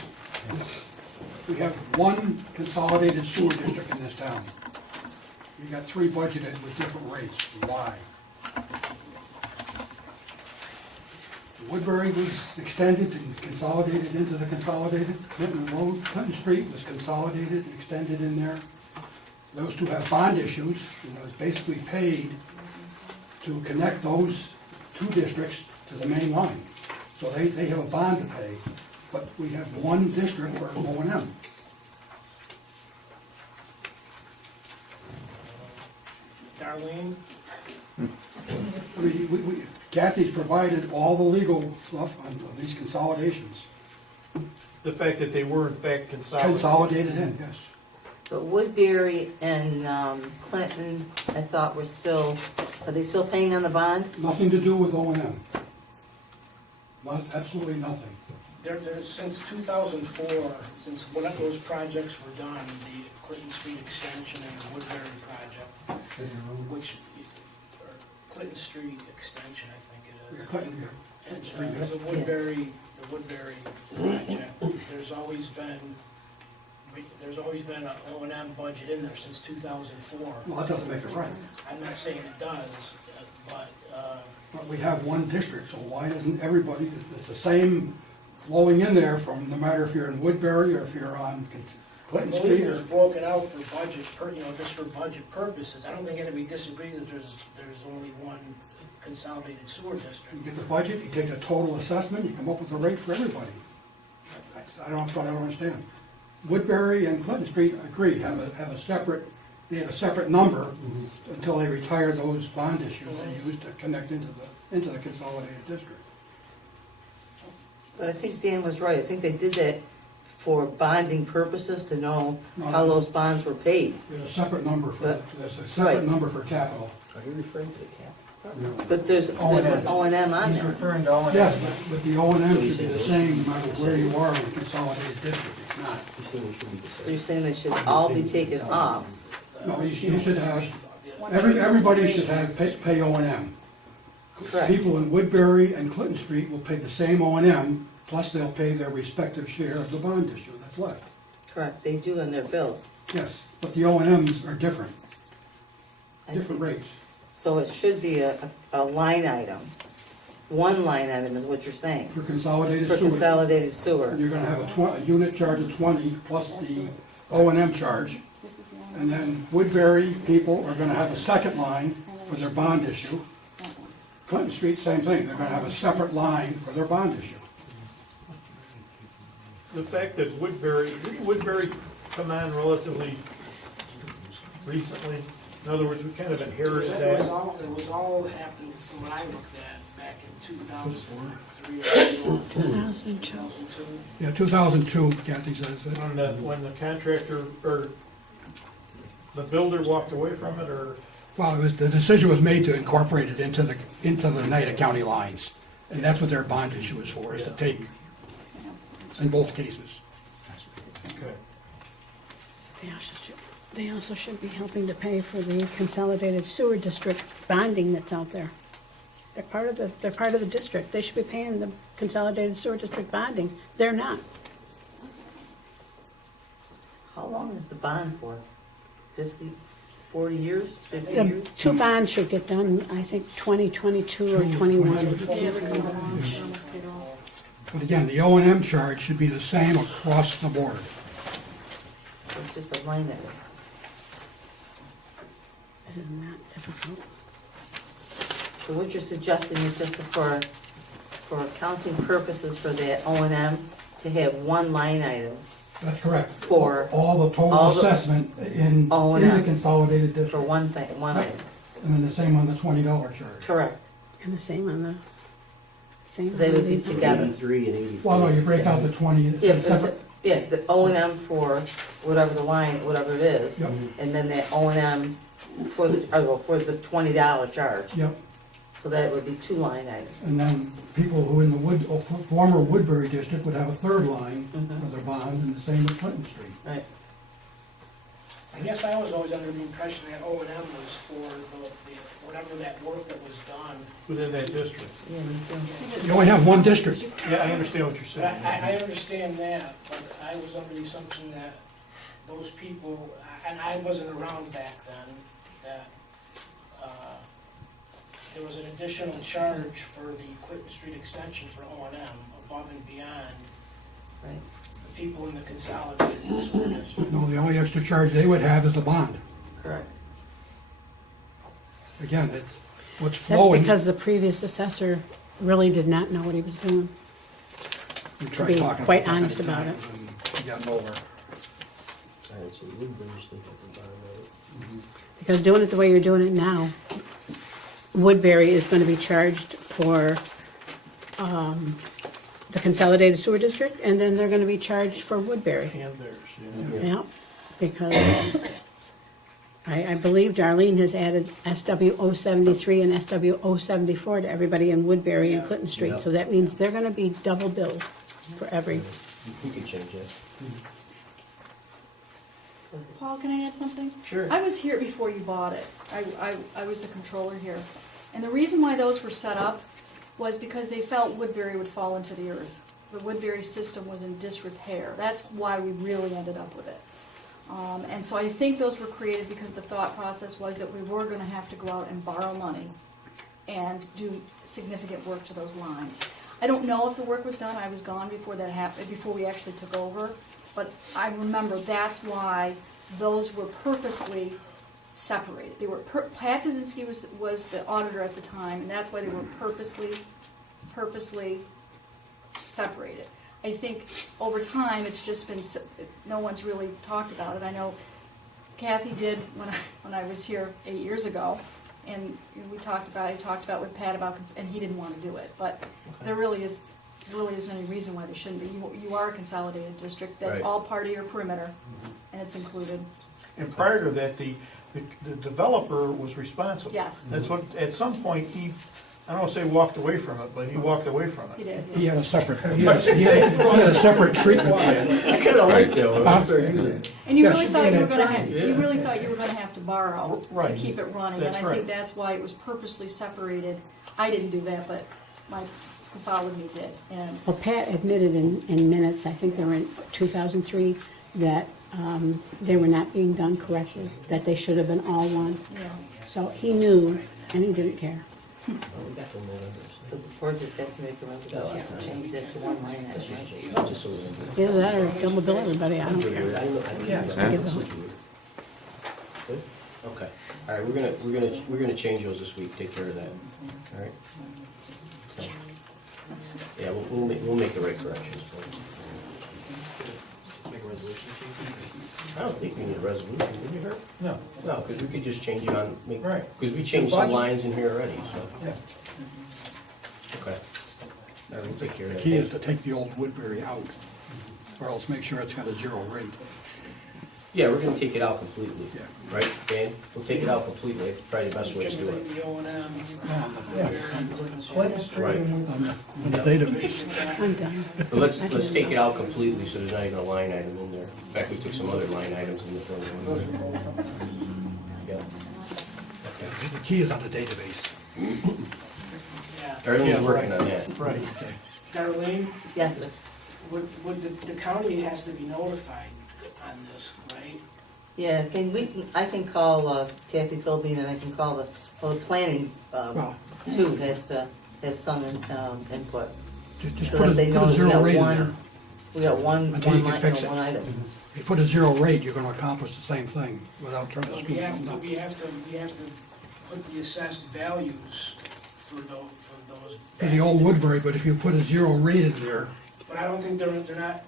We have one consolidated sewer district in this town. We got 3 budgeted with different rates. Why? Woodbury was extended and consolidated into the consolidated. Clinton Street was consolidated and extended in there. Those two have bond issues, and was basically paid to connect those 2 districts to the main line. So they have a bond to pay, but we have one district for O&M. Darlene, I mean, Kathy's provided all the legal stuff on these consolidations. The fact that they were in fact consolidated. Consolidated in, yes. But Woodbury and Clinton, I thought were still, are they still paying on the bond? Nothing to do with O&M. Absolutely nothing. There's, since 2004, since one of those projects were done, the Clinton Street Extension and the Woodbury project, which, or Clinton Street Extension, I think it is. Clinton, yeah. And Street, yes. the Woodbury project, there's always been an O&M budget in there since 2004. Well, that doesn't make it right. I'm not saying it does, but, But we have one district, so why doesn't everybody, it's the same flowing in there from, no matter if you're in Woodbury or if you're on I Clinton believe Street it was or... broken out for budget, just for budget purposes. I don't think anybody disagrees that there's only one consolidated sewer You district. get the budget, you take the total assessment, you come up with a rate for everybody. I don't understand. Woodbury and Clinton Street, I agree, have a separate, they have a separate number until they retire those bond issues they used to connect into the consolidated district. But I think Dan was right. I think they did that for bonding purposes to know how those bonds were paid. There's a separate number But- there's a separate right. number for capital. Are you referring to the cap? But there's an O&M on He's there. referring to O&M. Yes, but the O and M should be the same no matter where you are in the consolidated district. It's not. You saying it should be the So you're same? saying they should all be taken off? No, you should have, everybody should have pay O and M. Correct. People in Woodbury and Clinton Street will pay the same O and M, plus they'll pay their respective share of the bond issue that's left. Correct, they do in their bills. Yes, but the O and Ms are different, I different see. rates. So it should be a line item. One line item is what you're saying, For consolidated for sewer, consolidated sewer. you're gonna have a unit charge of 20 plus the O and M charge. And then Woodbury people are gonna have a second line for their bond issue. Clinton Street, same thing, they're gonna have a separate line for their bond issue. The fact that didn't Woodbury come on relatively recently? In other words, we kind of inherited It that. was all happened from what I looked at back in 2003 or 2002. Yeah, 2002, Kathy says that. When the contractor, or the builder walked away from it, or, Well, the decision was made to incorporate it into the Oneida County lines. And that's what their bond issue is for, is to take, in both cases. okay. They also should be helping to pay for the consolidated sewer district bonding that's out there. They're part of the district. They should be paying the consolidated sewer district bonding. They're not. How long is the bond for? 50, 40 years, 50 The years? two bonds should get done, I think, 2022 or 21. But again, the O and M charge should be the same across the board. It's just a line item. This is not difficult. So what you're suggesting is just for accounting purposes for that O and M, to have one line item That's correct. for, All the All total the assessment in O&M. the consolidated for district. one thing, one item. And then the same on the $20 charge. Correct. And the same on the, same. So they would be on the- together. 83 and 84. Well, no, you break out the 20, it's Yeah, but it's, separate. yeah, the O and M for whatever the line, whatever it is, Yep, and then the O and M for the $20 charge. yep. So that would be two line items. And then people who in the former Woodbury district would have a third line Mhm. for their bond, and the same with Clinton Street. Right. I guess I was always under the impression that O&M was for whatever that work that was done. Within that district. Yeah, me too. You only have one district. Yeah, I understand what you're But saying. I understand that, but I was under the assumption that those people, and I wasn't around back then, that there was an additional charge for the Clinton Street extension for O&M above and beyond Right. the people in the consolidated sewer district. No, the only extra charge they would have is the bond. Correct. Again, it's what's That's flowing. because the previous assessor really did not know what he was doing. We tried be talking quite that many honest about times and we got nowhere. All right, so Woodbury's thinking about it. Because doing it the way you're doing it now, Woodbury is going to be charged for the Consolidated Sewer District, and then they're gonna be charged for Woodbury. And theirs, Yeah, because I believe Darlene has added SWO 73 and SWO 74 to everybody in Woodbury and Clinton Street. So that means they're gonna be double billed for every, You could change that. Paul, can I add something? Sure. I was here before you bought it. I was the controller here. And the reason why those were set up was because they felt Woodbury would fall into the earth. The Woodbury system was in disrepair. That's why we really ended up with it. And so I think those were created because the thought process was that we were gonna have to go out and borrow money and do significant work to those lines. I don't know if the work was done. I was gone before that happened, before we actually took over. But I remember that's why those were purposely separated. They were, Pat Dzinski was the auditor at the time, and that's why they were purposely separated. I think over time, it's just been, no one's really talked about it. I know Kathy did when I was here 8 years ago, and we talked about, I talked about with Pat about, and he didn't want to do it. But there really isn't any reason why they shouldn't be. You are a consolidated district. That's Right. all part of your perimeter, and it's included. And prior to that, the developer was responsible. Yes. That's what, at some point, he, I don't want to say walked away from it, but he walked away from He it. did, He yeah. had a separate, he had a separate treatment plan. I kinda like that when I start using it. And you Yes, really thought and you were gonna attorney, have, you really thought you were gonna have to borrow to Right. keep it running. That's And I think right. that's why it was purposely separated. I didn't do that, but my, who followed me did. And well, Pat admitted in minutes, I think they were in 2003, that they were not being done correctly, that they should have been all one. yeah. So he knew, and he didn't care. Oh, we got till November, So the board just has to make a resolution to change that to one line item, right? Just so we Either that or double bill everybody, I don't I care. know, I know. I give them. Good? Okay. All right, we're gonna change those this week, take care of that. All right? So, yeah, we'll make the right corrections. Make a resolution change. I don't think we need a resolution, do we, Herb? No. No, because we could just change it on, Right. because we changed some Budget. lines in here already, so. Yeah. Okay. All right, we'll take care of The that. key is to take the old Woodbury out, or else make sure it's got a zero rate. Yeah, we're gonna take it out completely, Yeah. right, Dan? We'll take it out completely, it's probably the best way to Just do leave it. the O and M. Clinton Street Right. and On the database. I'm done. But let's take it out completely, so there's not even a line item in there. In fact, we took some other line items in the program. Yeah. Okay. The key is on the database. Yeah. Everyone's Yeah, working right. on that. Right. Darlene, Yes, would the county has to be notified on this, right? yeah, I can call Kathy Philbin, and I can call the planning, Well, too, has to have some input. just So put that they a know we zero got rate in one, there. we got one Until you can line, fix it. one item. If you put a zero rate, you're gonna accomplish the same thing without trying to But screw we have something to, up. we have to put the assessed values for those. For the old Woodbury, but if you put a zero rate in there, But I don't think they're not,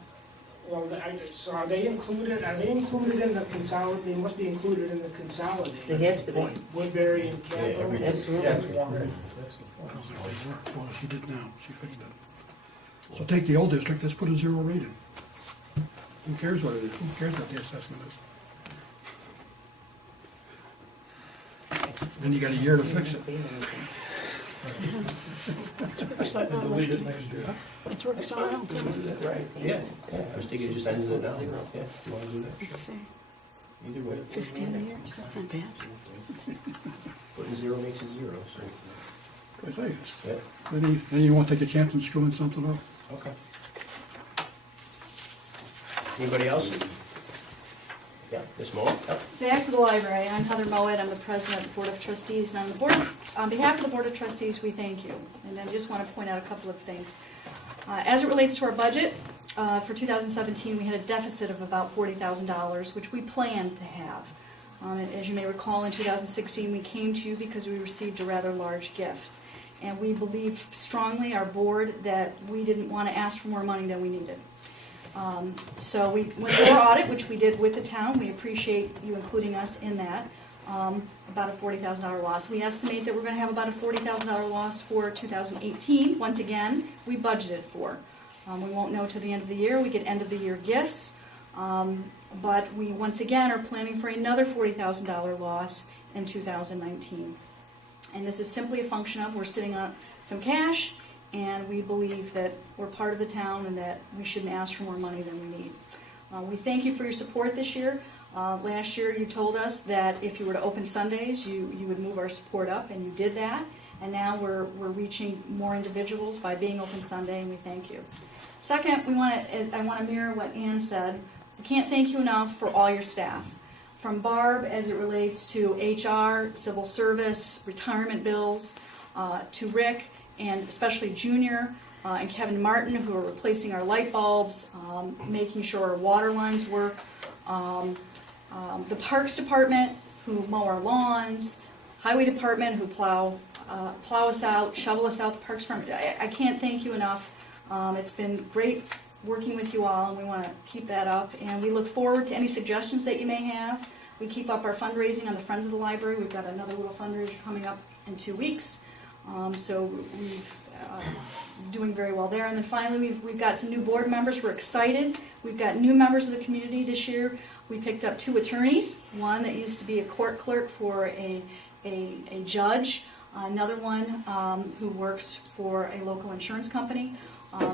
well, so are they included in the consolidated, they must be included in the consolidated? They have to be. Woodbury and Yeah, Capital? everything. Absolutely. that's one. I don't think it would work. Well, she did now, she fixed it. So take the old district, just put a zero rate in. Who cares what it is, who cares what the assessment is? Then you got a year to fix it. Delete it next year. It's working so well, too. Right, yeah, I was thinking just ending it now, yeah, you wanna do that? Let's see, Either way, 15 years, that's not bad. putting zero makes it zero, so, I tell you, yeah, then you won't take a chance in screwing something up. okay. Anybody else? Yeah, Ms. Moore? Yep. Back to the library. I'm Heather Mowat. I'm the president of the Board of Trustees. And on behalf of the Board of Trustees, we thank you. And I just want to point out a couple of things. As it relates to our budget, for 2017, we had a deficit of about $40,000, which we planned to have. And as you may recall, in 2016, we came to you because we received a rather large gift. And we believe strongly, our board, that we didn't want to ask for more money than we needed. So we went through our audit, which we did with the town. We appreciate you including us in that. about a $40,000 loss. We estimate that we're gonna have about a $40,000 loss for 2018. Once again, we budgeted for. We won't know till the end of the year. We get end of the year gifts. But we, once again, are planning for another $40,000 loss in 2019. And this is simply a function of, we're sitting on some cash, and we believe that we're part of the town and that we shouldn't ask for more money than we need. We thank you for your support this year. Last year, you told us that if you were to open Sundays, you would move our support up, and you did that. And now we're reaching more individuals by being open Sunday, and we thank you. Second, I want to mirror what Ann said. We can't thank you enough for all your staff. From Barb, as it relates to HR, civil service, retirement bills, to Rick, and especially Junior, and Kevin Martin, who are replacing our light bulbs, making sure our water lines work, the Parks Department, who mow our lawns, Highway Department, who plow us out, shovel us out, the Parks Department. I can't thank you enough. It's been great working with you all, and we want to keep that up. And we look forward to any suggestions that you may have. We keep up our fundraising on the Friends of the Library. We've got another little fundraiser coming up in 2 weeks. So we're doing very well there. And then finally, we've got some new board members. We're excited. We've got new members of the community this year. We picked up 2 attorneys, one that used to be a court clerk for a judge, another one who works for a local insurance company,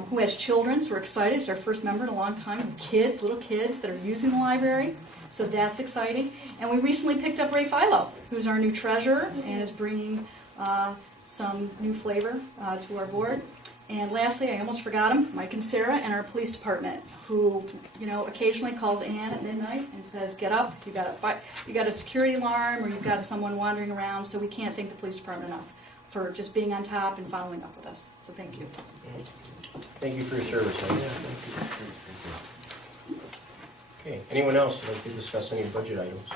who has children, so we're excited. It's our first member in a long time with kids, little kids that are using the library, so that's exciting. And we recently picked up Ray Philo, who's our new treasurer and is bringing some new flavor to our board. And lastly, I almost forgot him, Mike and Sarah, and our police department, who occasionally calls Ann at midnight and says, "Get up! You got a security alarm, or you've got someone wandering around." So we can't thank the police department enough for just being on top and following up with us. So thank you. Thank you for your service. Okay, anyone else would like to discuss any budget items?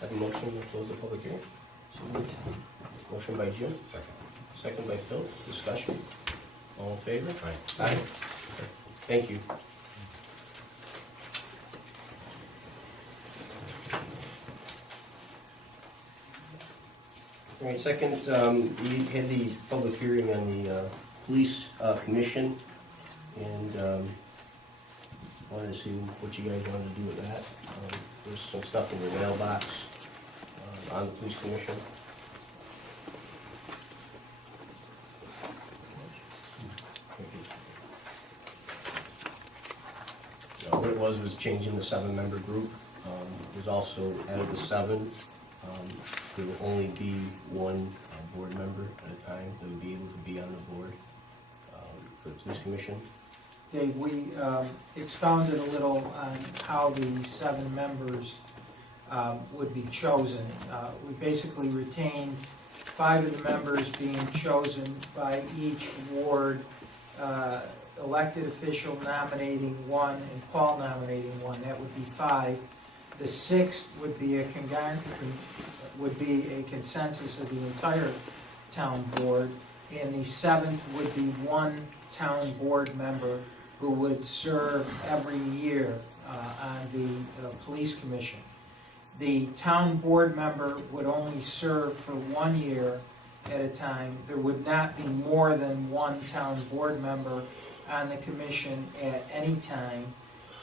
Have a motion to close the public hearing? Motion by Jim. Second by Phil. Discussion. All in favor? Aye. Okay. Thank you. All right, second, we had the public hearing on the police commission, and wanted to see what you guys wanted to do with that. There's some stuff in your mailbox on the police commission. What it was changing the 7-member group. There's also, out of the 7, there will only be 1 board member at a time that would be able to be on the board for the police commission. Dave, we expounded a little on how the 7 members would be chosen. We basically retained 5 of the members being chosen by each ward, elected official nominating 1 and Paul nominating 1. That would be 5. The 6th would be a consensus of the entire town board, and the 7th would be 1 town board member who would serve every year on the police commission. The town board member would only serve for 1 year at a time. There would not be more than 1 town board member on the commission at any time,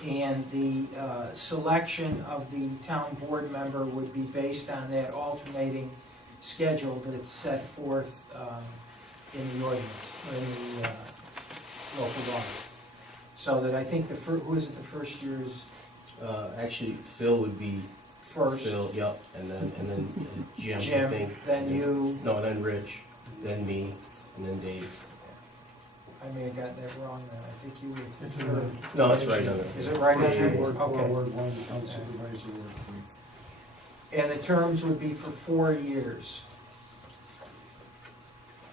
and the selection of the town board member would be based on that alternating schedule that's set forth in the ordinance, or in the local law. So that I think who is it the first year is? Actually, Phil would be First. Phil, yep, and then Jim, I Jim, think. then you. No, then Rich, then me, and then Dave. I may have gotten that wrong then. I think you were. It's in the. No, it's right on it. Is it right on there? Ward 4, Okay. Ward 1, town supervisor, Ward 3. And the terms would be for 4 years.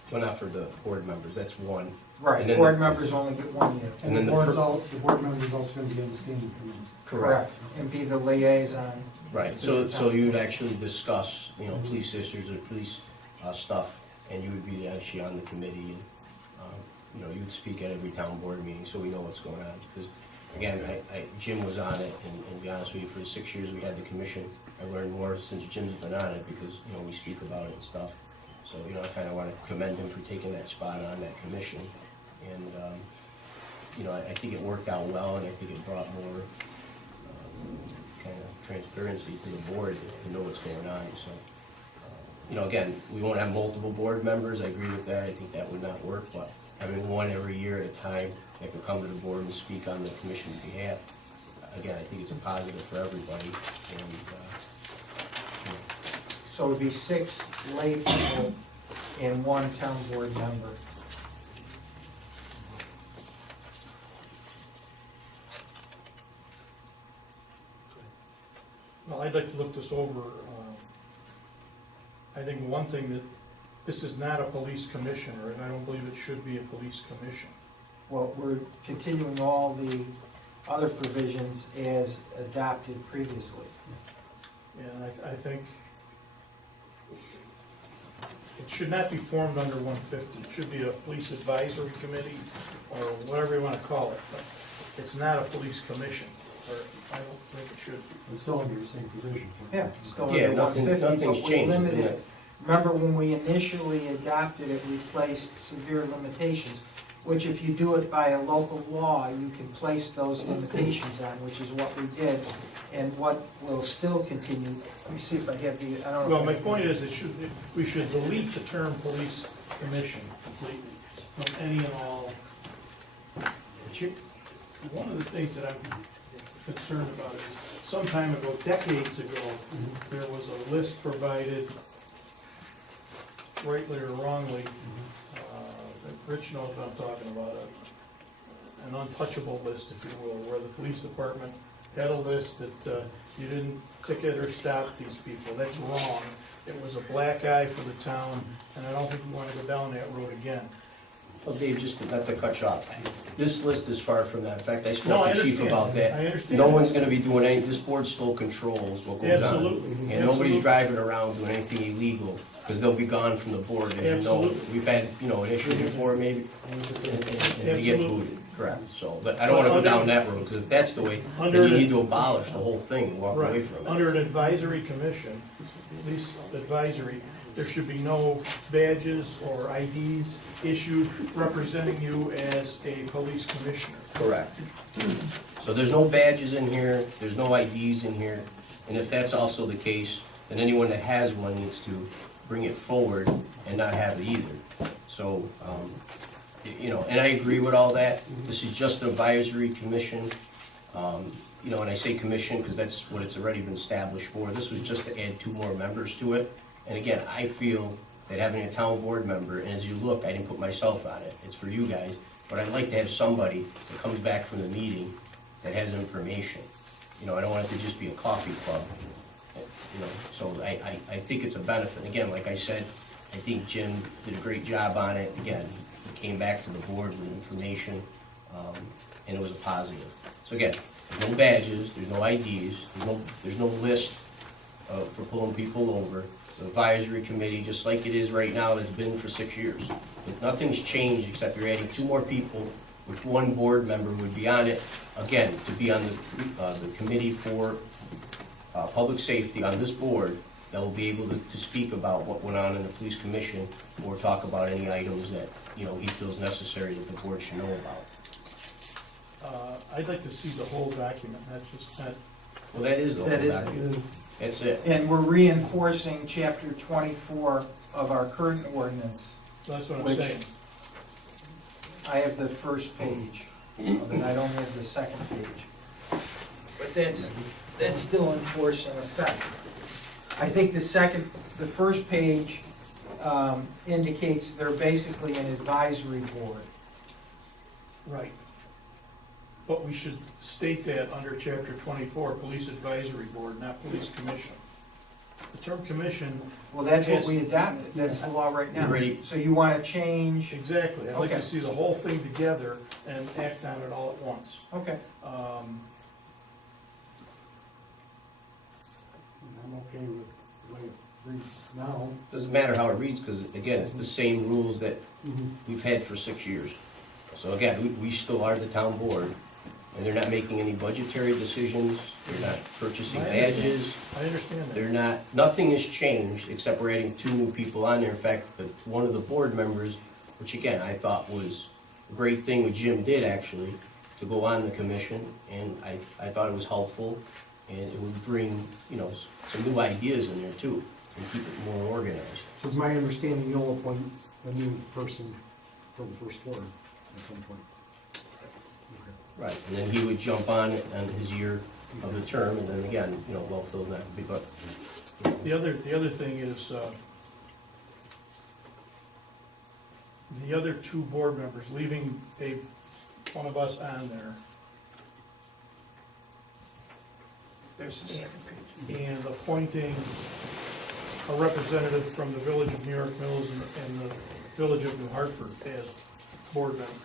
Well, not for the board members, that's 1. Right, And then board the- members only get 1 year. And then the the board member is also going to be on the standing committee. Correct. And be the liaison. Right, so you'd actually discuss, police issues or police stuff, and you would be actually on the committee and you know, you would speak at every town board meeting, so we know what's going on. Because, again, Jim was on it, and to be honest with you, for the 6 years we had the commission, I learned more since Jim's been on it, because, you know, we speak about it and stuff. So, you know, I kind of want to commend him for taking that spot on that commission. And, you know, I think it worked out well, and I think it brought more kind of transparency to the board to know what's going on, so. You know, again, we won't have multiple board members, I agree with that, I think that would not work, but having one every year at a time that can come to the board and speak on the commission's behalf, again, I think it's a positive for everybody, and, you know. So it would be 6 lay people and 1 town board member. Well, I'd like to look this over. I think one thing that, this is not a police commissioner, and I don't believe it should be a police commission. Well, we're continuing all the other provisions as adopted previously. And I think it should not be formed under 150. It should be a police advisory committee, or whatever you want to call it. But it's not a police commission, or I don't think it should be. It's still under the same provision. Yeah, still Yeah, under nothing- 150, nothing's but we changed, limited yeah. it. Remember when we initially adopted it, we placed severe limitations, which if you do it by a local law, you can place those limitations on, which is what we did, and what will still continue. Let me see if I have the, I don't know. Well, my point is, we should delete the term police commission completely from any and all. One of the things that I'm concerned about is, some time ago, decades ago, there was a list provided, rightly or wrongly, Rich knows what I'm talking about, an untouchable list, if you will, where the police department had a list that you didn't ticket or stop these people. That's wrong. It was a black eye for the town, and I don't think we want to go down that road again. Well, Dave, just not to cut you off, this list is far from that. In fact, I No, spoke I to Chief understand. about that. I understand. No one's gonna be doing any, this board still controls what goes on. Absolutely. And Absolutely. nobody's driving around doing anything illegal, because they'll be gone from the board, as you know. Absolutely. We've had, you know, an issue before, maybe, and they get Absolutely. booted, correct. So, but I don't wanna go down that road, because if that's the way, then Under you the- need to abolish the whole thing and walk away Right. from it. Under an advisory commission, police advisory, there should be no badges or IDs issued representing you as a police commissioner. Correct. So there's no badges in here, there's no IDs in here, and if that's also the case, then anyone that has one needs to bring it forward and not have it either. So, you know, and I agree with all that. This is just an advisory commission. You know, and I say commission because that's what it's already been established for. This was just to add 2 more members to it. And again, I feel that having a town board member, and as you look, I didn't put myself on it, it's for you guys, but I'd like to have somebody that comes back from the meeting that has information. You know, I don't want it to just be a coffee club, you know, so I think it's a benefit. Again, like I said, I think Jim did a great job on it. Again, he came back to the board with information, and it was a positive. So again, there's no badges, there's no IDs, there's no list for pulling people over. It's an advisory committee, just like it is right now, it's been for 6 years. But nothing's changed except you're adding 2 more people, which 1 board member would be on it, again, to be on the committee for public safety on this board, that will be able to speak about what went on in the police commission, or talk about any items that, you know, he feels necessary that the board should know about. I'd like to see the whole document, not, Well, that is the whole That is- document. That's it. And we're reinforcing chapter 24 of our current ordinance. that's what I'm Which- saying. I have the first page of it, I don't have the second page. But that's still in force and effect. I think the first page indicates they're basically an advisory board. Right. But we should state that under chapter 24, Police Advisory Board, not Police Commission. The term commission, Well, that's what we adopted, that's the law right now. You ready? So you want to change, exactly, I'd like to Okay. see the whole thing together and act on it all at once. okay. And I'm okay with the way it reads now. Doesn't matter how it reads, because again, it's the same rules that Mm-hmm. we've had for 6 years. So again, we still are the town board, and they're not making any budgetary decisions, they're not purchasing badges, I understand that. they're not, nothing has changed, except we're adding 2 new people on there. In fact, one of the board members, which again, I thought was a great thing what Jim did actually, to go on the commission, and I thought it was helpful, and it would bring, you know, some new ideas in there too, and keep it more organized. So it's my understanding you'll appoint a new person for the first floor at some point. Okay. Right, and then he would jump on his year of the term, and then again, you know, well filled that, but. The other thing is, the other 2 board members, leaving one of us on there. There's the second page. And appointing a representative from the Village of New York Mills and the Village of New Hartford as board members.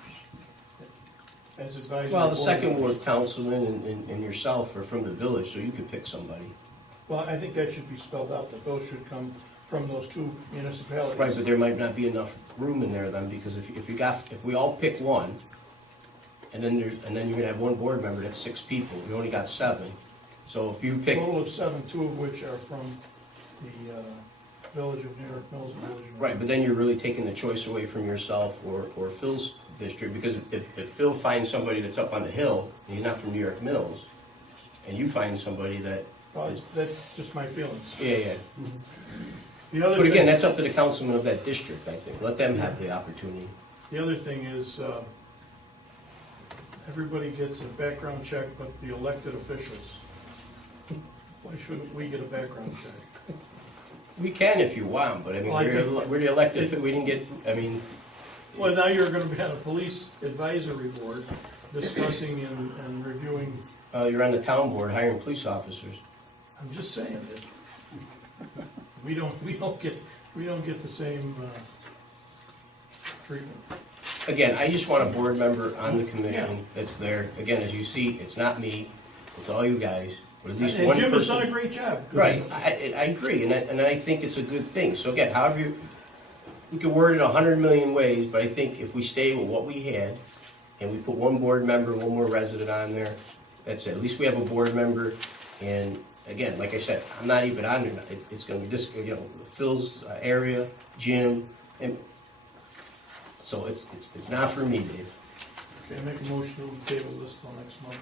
As advisory. Well, the board second members. ward councilman and yourself are from the village, so you could pick somebody. Well, I think that should be spelled out, that those should come from those 2 municipalities. Right, but there might not be enough room in there then, because if we all pick one, and then you're gonna have 1 board member, that's 6 people, we only got 7. So if you pick, Total of 7, 2 of which are from the Village of New York Mills and Village of. right, but then you're really taking the choice away from yourself or Phil's district, because if Phil finds somebody that's up on the hill, and he's not from New York Mills, and you find somebody that Well, is, that's just my feelings. yeah. The other But again, thing, that's up to the councilman of that district, I think, let them have the opportunity. the other thing is, everybody gets a background check, but the elected officials. Why shouldn't we get a background check? We can if you want, but I mean, Well, I we're the elected, we didn't get, I mean, Well, now you're gonna be on a police advisory board discussing and reviewing, you're on the town board hiring police officers. I'm just saying that we don't get the same treatment. Again, I just want a board member on the commission that's there. Again, as you see, it's not me, it's all you guys, or at least And one Jim has done a person. great job. Right, I agree, and I think it's a good thing. So again, however you can word it 100 million ways, but I think if we stay with what we had, and we put 1 board member, 1 more resident on there, that's it. At least we have a board member, and again, like I said, I'm not even on there. It's gonna be this, you know, Phil's area, Jim, and so it's not for me, Dave. Okay, make a motion to table this till next month.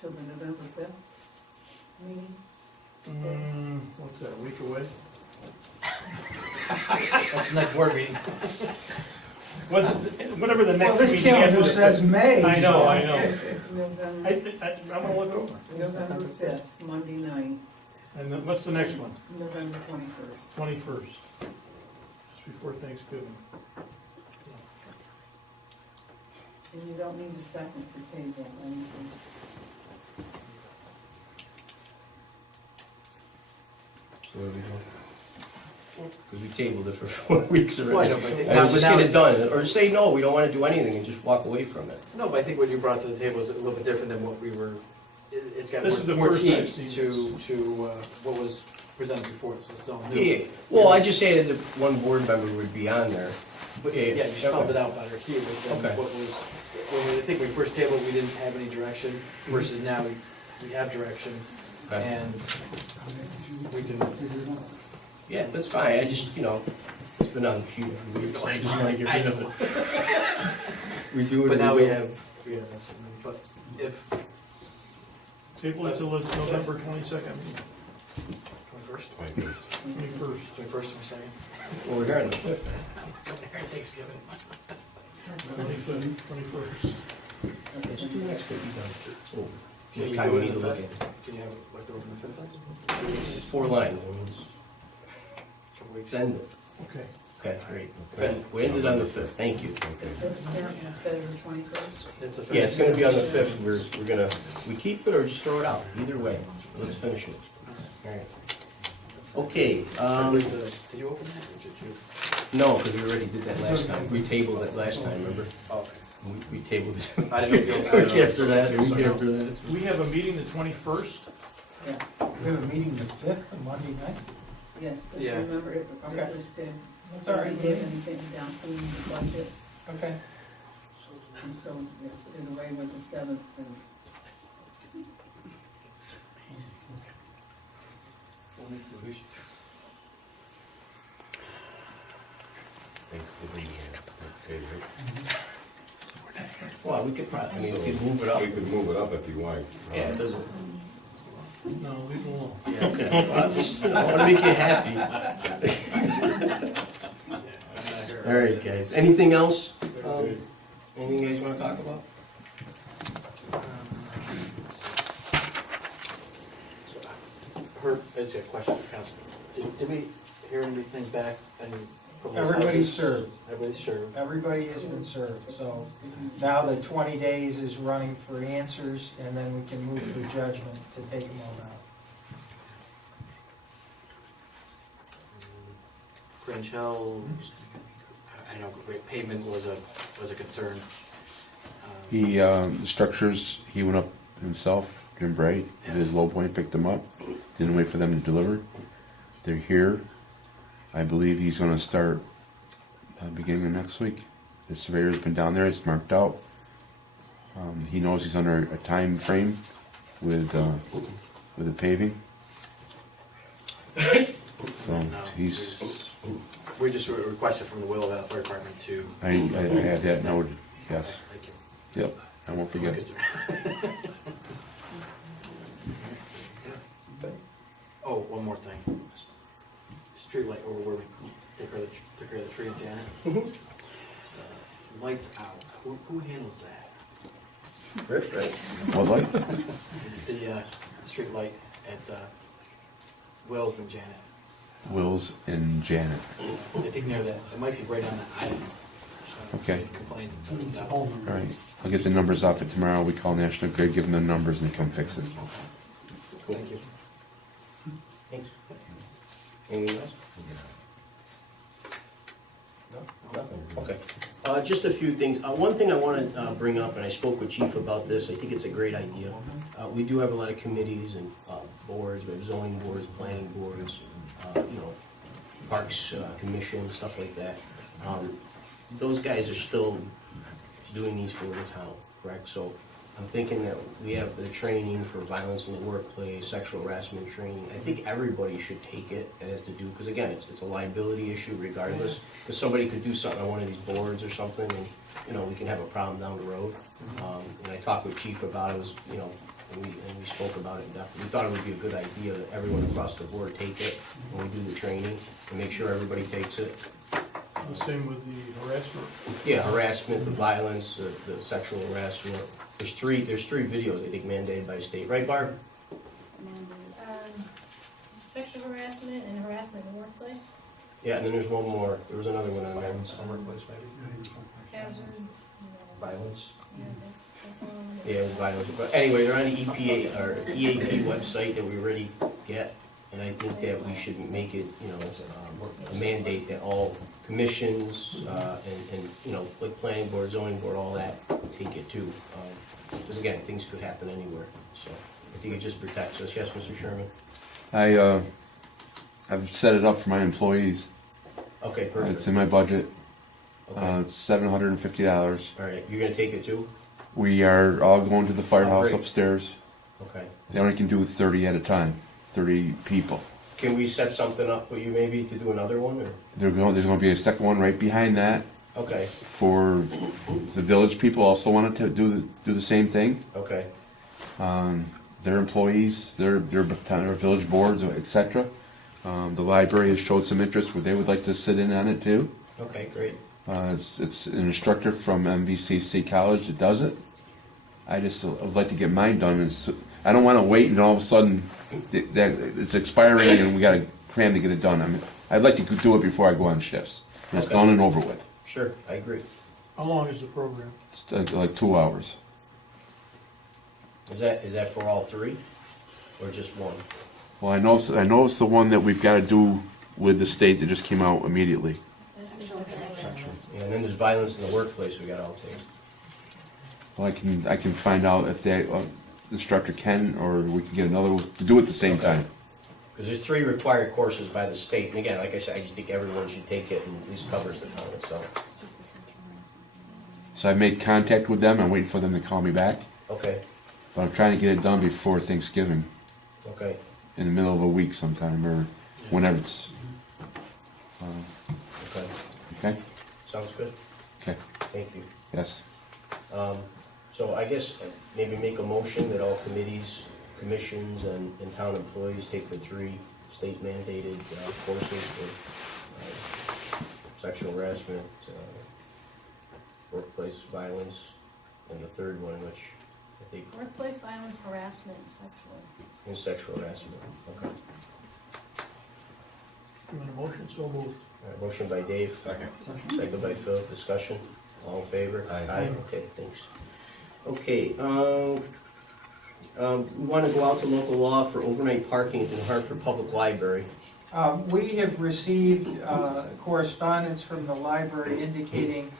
Till the November 5th meeting? What's that, a week away? That's the next board meeting. Whatever the Well, next this meeting calendar is. says May. I know, so- I know. November, I'm gonna look it over. November 5th, Monday night, And then what's the next one? November 21st. 21st, just before Thanksgiving. And you don't need a second to table anything. So what do we do? Because we tabled it for 4 weeks Well, I already. know, but I think- And now- just but now get it it's- done, or say, no, we don't wanna do anything, and just walk away from it. No, but I think what you brought to the table is a little bit different than what we were, it's got This is the more first I've teeth seen to what was presented before, so it's all new. Yeah, well, I just say that 1 board member would be on there. But, Yeah, you spelled it out better here than Okay. what was, when I think we first tabled, we didn't have any direction, versus now we have direction, Okay. and we can, Yeah, that's fine, I just, you know, it's been on a few weeks, I just wanna get rid of it. We do it. but or now we don't. have this, but if, Table it till the November 22nd, meeting. 21st, 21st. 21st or second. Well, we're here on the 5th. Thanksgiving. 21st. Let's do the next week, you done. Oh, Can much we time do we it need to in the look fifth? at it. Can you have it looked over in the 5th? It's 4 lines, I mean, it's, Couple weeks. send it. Okay. Okay, great. We ended on the 5th, thank you. Instead of the 21st? It's a Yeah, it's gonna be on the 5th, we're gonna, we keep it or just throw it out, either way, let's finish it. All right. Okay, Did you open that, or did you? no, because we already did that last time, we tabled it last time, remember? Oh, okay. We tabled it. I didn't know if you- I don't know. Week after that, a week after that. We have a meeting the 21st. Yes, We have a meeting the 5th, on Monday night? yes, but Yeah. remember, it Okay. was to, That's all right. we gave anything down from the budget, Okay. and so, yeah, did away with the 7th, and Thanks for being here. Well, we could probably, I mean, we could move it up. We could move it up if you want. Yeah, it doesn't. No, leave it alone. Yeah, okay. Well, I just, I wanna make you happy. All right, guys. Anything else? Anything you guys wanna talk about? Herb, I just got a question for council. Did we hear anything back? From those Everybody's houses? served. Everybody's served. Everybody has been served, so now the 20 days is running for answers, and then we can move for judgment to take them all out. Grange Hill, I know pavement was a concern. The structures, he went up himself, Jim Bright, at his low point, picked them up, didn't wait for them to deliver. They're here. I believe he's gonna start beginning of next week. The surveyor's been down there, it's marked out. He knows he's under a time frame with the paving. So he's, We just requested from the Willow Valley Fire Department to. I had that noted, yes. Thank you. Yep, I won't forget. Oh, one more thing. Street light over where we took care of the tree in Janet. Lights out. Who handles that? Rick, right? What light? The street light at Will's and Janet. Wills and Janet. They take care of that. It might be right on the item. Okay. Complaint and send it out. All right, I'll get the numbers off it tomorrow. We call National Grid, give them the numbers, and they come fix it. Thank you. Thanks. Anything else? No? Nothing? Okay. Just a few things. One thing I want to bring up, and I spoke with Chief about this, I think it's a great idea. We do have a lot of committees and boards, we have zoning boards, planning boards, Parks Commission, stuff like that. Those guys are still doing these for the town, correct? So I'm thinking that we have the training for violence in the workplace, sexual harassment training. I think everybody should take it. It has to do, because again, it's a liability issue regardless. Because somebody could do something on one of these boards or something, and we can have a problem down the road. And I talked with Chief about it, and we spoke about it in depth. We thought it would be a good idea that everyone across the board take it when we do the training, and make sure everybody takes it. The same with the harassment. Yeah, harassment, the violence, the sexual harassment. There's three videos, I think, mandated by state, right, Barb? Sexual harassment and harassment in the workplace, Yeah, and then there's one more, there was another one on there. Workplace, maybe? hazard, Violence. yeah, that's all. Yeah, it was violence, but anyway, they're on the EPA, or EAP website that we already get, and I think that we should make it, a mandate that all commissions, and like planning board, zoning board, all that, take it too. Because again, things could happen anywhere, so I think it just protects us. Yes, Mr. Sherman? I've set it up for my employees. Okay, perfect. It's in my budget. Okay. It's $750. All right, you're gonna take it too? We are all going to the firehouse Great. upstairs. Okay. They only can do 30 at a time, 30 people. Can we set something up with you maybe to do another one, or? There's going to be a second one right behind that Okay, for the village people also wanted to do the same thing. okay, Their employees, their village boards, etc. The library has showed some interest where they would like to sit in on it too. okay, great. It's an instructor from MVCC College that does it. I just would like to get mine done. I don't want to wait and all of a sudden that it's expiring and we got to cram to get it done. I mean, I'd like to do it before I go on shifts. And it's Okay. done and over with. Sure, I agree. How long is the program? It's like 2 hours. Is that for all three, or just one? Well, I know it's the one that we've got to do with the state that just came out immediately. Yeah, and then there's violence in the workplace we got all take. Well, I can find out if they instructor can, or we can get another, to do it at the same time. Because there's 3 required courses by the state, and again, like I said, I just think everyone should take it, and at least covers the town itself. So I made contact with them, I'm waiting for them to call me back, Okay, but I'm trying to get it done before Thanksgiving, okay, in the middle of a week sometime, or whenever it's, okay, okay? sounds good, Okay, thank you. yes. So I guess maybe make a motion that all committees, commissions, and town employees take the 3 state mandated courses for sexual harassment, workplace violence, and the 3rd one, which I think Workplace violence, harassment, and sexual. is sexual harassment. Okay. You want a motion? So moved. All right, motion by Dave. Second by Phil. Discussion. All in favor? Aye. Okay, thanks. Okay, we want to go out to local law for overnight parking at the Hartford Public Library. We have received correspondence from the library indicating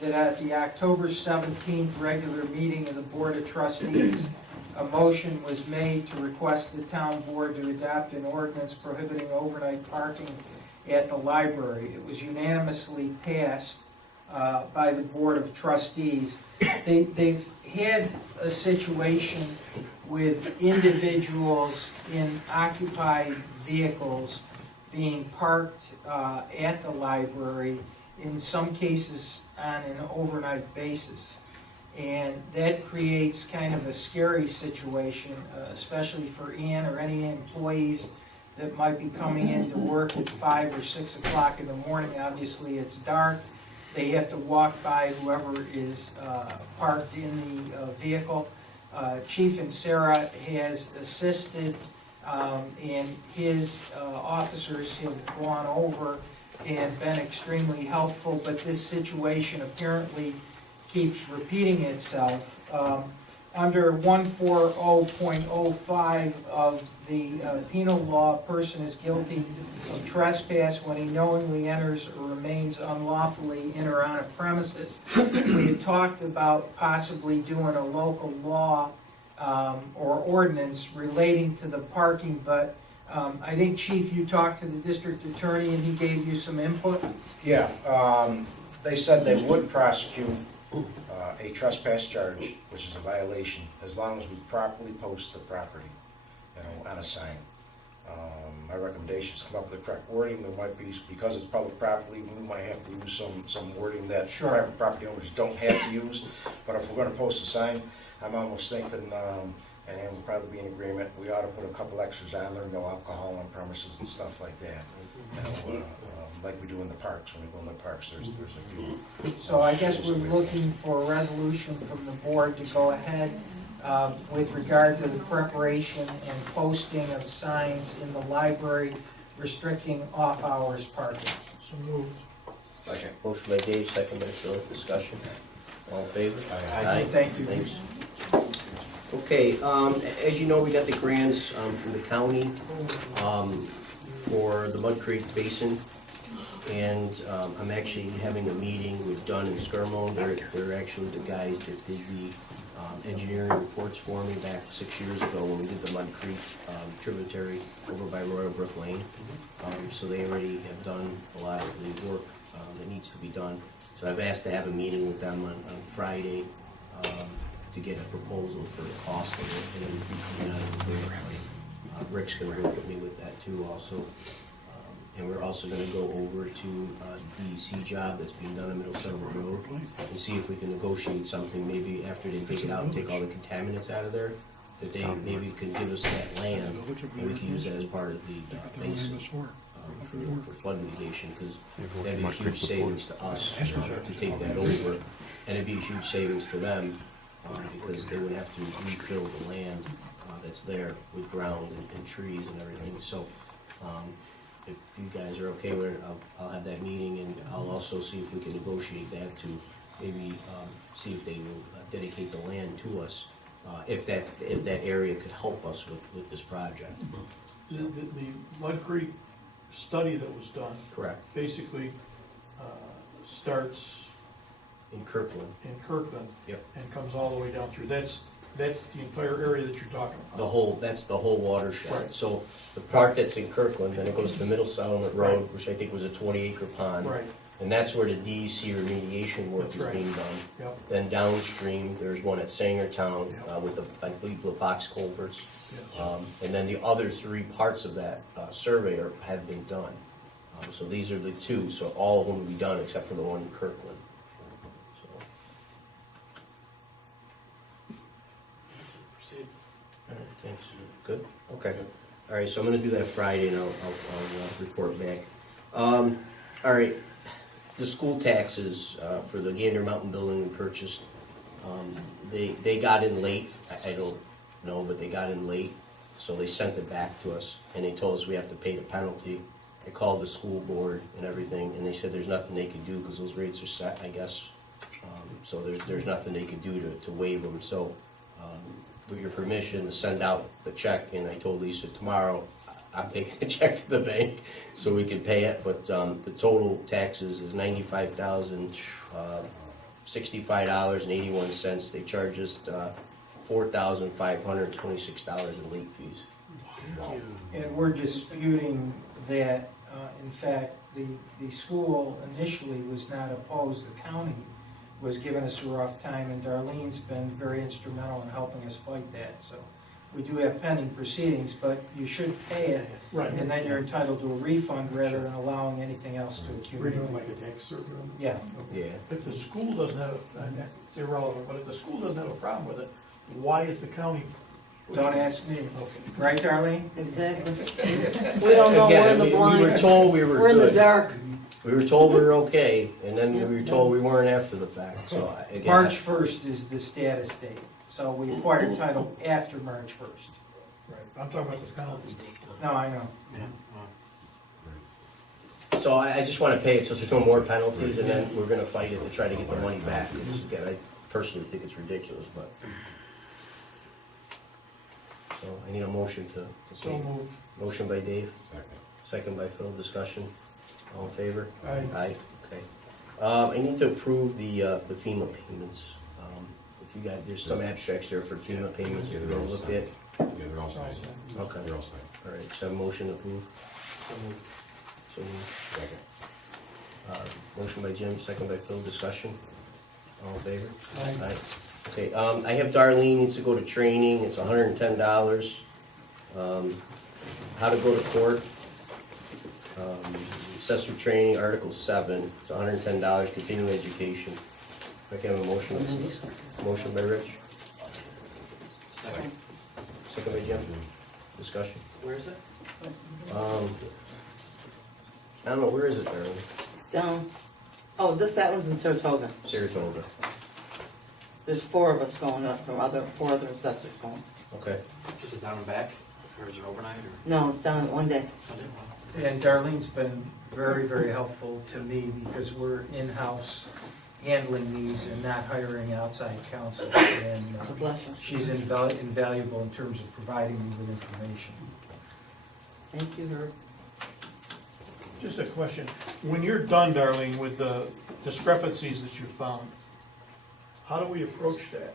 that at the October 17th regular meeting of the Board of Trustees, a motion was made to request the town board to adopt an ordinance prohibiting overnight parking at the library. It was unanimously passed by the Board of Trustees. They've had a situation with individuals in occupied vehicles being parked at the library, in some cases on an overnight basis. And that creates kind of a scary situation, especially for Ann or any employees that might be coming into work at 5 or 6 o'clock in the morning. Obviously, it's dark. They have to walk by whoever is parked in the vehicle. Chief and Sarah has assisted, and his officers have gone over and been extremely helpful, but this situation apparently keeps repeating itself. Under 140.05 of the penal law, a person is guilty of trespass when he knowingly enters or remains unlawfully in or on a premises. We had talked about possibly doing a local law or ordinance relating to the parking, but I think, Chief, you talked to the district attorney and he gave you some input? Yeah, they said they would prosecute a trespass charge, which is a violation, as long as we properly post the property, on a sign. My recommendation is come up with the correct wording. There might be, because it's public property, we might have to use some wording that private property owners don't have to use. But if we're gonna post a sign, I'm almost thinking, and we'll probably be in agreement, we ought to put a couple extras on there, no alcohol on premises and stuff like that. Like we do in the parks, when we go in the parks, there's a few. So I guess we're looking for a resolution from the board to go ahead with regard to the preparation and posting of signs in the library restricting off-hours parking. So moved. Okay. Motion by Dave, second by Phil. Discussion. All in favor? Aye. Thank you. Thanks. Okay, as you know, we got the grants from the county for the Mud Creek Basin. And I'm actually having a meeting with Dunn and Skirmo. They're actually the guys that did the engineering reports for me back 6 years ago when we did the Mud Creek tributary over by Royal Brook Lane. So they already have done a lot of the work that needs to be done. So I've asked to have a meeting with them on Friday to get a proposal for the cost of it, and then be coming out of the grant money. Rick's gonna work with me with that too also. And we're also gonna go over to the DEC job that's being done in Middle Silver Road and see if we can negotiate something, maybe after they dig it out and take all the contaminants out of there, that they maybe could give us that land and we can use that as part of the basin for flood mitigation, because that'd be a huge savings to us to take that over. And it'd be a huge savings to them because they would have to refill the land that's there with ground and trees and everything. So if you guys are okay with it, I'll have that meeting, and I'll also see if we can negotiate that to maybe see if they will dedicate the land to us, if that area could help us with this project. The Mud Creek study that was done. Correct. Basically starts In Kirkland. in Kirkland. Yep. And comes all the way down through. That's That's the entire area that you're talking about. That's the whole watershed. Right. So the part that's in Kirkland, then it goes to the Middle Settlement Road, Right. which I think was a 20-acre pond. Right, And that's where the DEC remediation work That's is right. being done. yep, Then downstream, there's one at Sangertown Yeah. with the, I believe, the box culverts. yes. And then the other three parts of that survey have been done. So these are the two, so all of them will be done except for the one in Kirkland. So, all right, thanks. Good? Okay. All right, so I'm gonna do that Friday and I'll report back. All right, the school taxes for the Gander Mountain building we purchased, they got in late. I don't know, but they got in late, so they sent it back to us and they told us we have to pay the penalty. I called the school board and everything, and they said there's nothing they could do because those rates are set, I guess. So there's nothing they could do to waive them. So with your permission to send out the check, and I told Lisa tomorrow I'm taking the check to the bank so we can pay it. But the total taxes is $95,065.81. They charge us $4,526 in late fees. And we're disputing that, in fact, the school initially was not opposed, the county was giving us a rough time, and Darlene's been very instrumental in helping us fight that, so we do have pending proceedings, but you should pay it, Right. and then you're entitled to a refund rather than allowing anything else to We're accumulate. doing like a tax survey on this? Yeah. Yeah. If the school doesn't have, and it's irrelevant, but if the school doesn't have a problem with it, why is the county? Don't ask me, Okay. right, Darlene? Exactly. We don't know, we're in the Again, we blind. were told we were We're in the good. dark. We were told we were okay, and then Yeah. we were told we weren't after the fact, so again. March 1st is the status date, so we acquired title after March 1st. Right, I'm talking about the penalty. No, I know. So I just wanna pay it, so there's no more penalties, and then we're gonna fight it to try to get the money back, 'cause again, I personally think it's ridiculous, but. So I need a motion to So pay. moved. Motion by Dave, second by Phil, discussion, all in favor? Aye. Aye, okay. I need to approve the FEMA payments. If you got, there's some abstracts there for FEMA payments, if you guys looked at. Yeah, they're all signed. Okay. They're all signed. All right, so motion approved. So moved. Second. Motion by Jim, second by Phil, discussion, all in favor? Aye. Okay, I have Darlene needs to go to training, it's $110. How to go to court. Assessor training, Article 7, it's $110, continuing education. If I can have a motion. Motion by Rich, Second. second by Jim, discussion. Where is it? I don't know, where is it, Darlene? It's down. Oh, that one's in Saratoga. Saratoga, There's 4 of us going up from 4 other assessors going. okay. Just a down and back, or is it overnight, or? No, it's down one day. And Darlene's been very, very helpful to me because we're in-house handling these and not hiring outside counsel. And God bless you. she's invaluable in terms of providing me with information. Thank you, Herb. Just a question. When you're done, Darlene, with the discrepancies that you found, how do we approach that?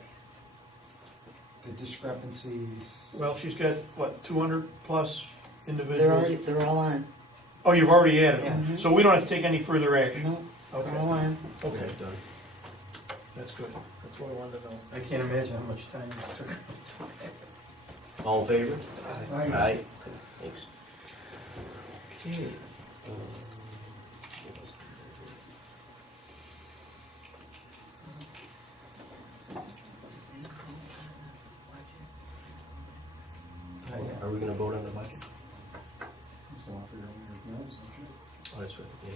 The discrepancies. Well, she's got, what, 200 plus They're all individuals? on. Oh, you've already added them, Yeah. so we don't have to take any further action? No, they're all Okay, on. okay, Done. that's good. That's what I wanted to know. I can't imagine how much time it took. All in favor? Aye. Aye. Thanks. Okay. Are we gonna vote on the budget? So I'll figure out your bills, okay? Oh, that's right, yeah,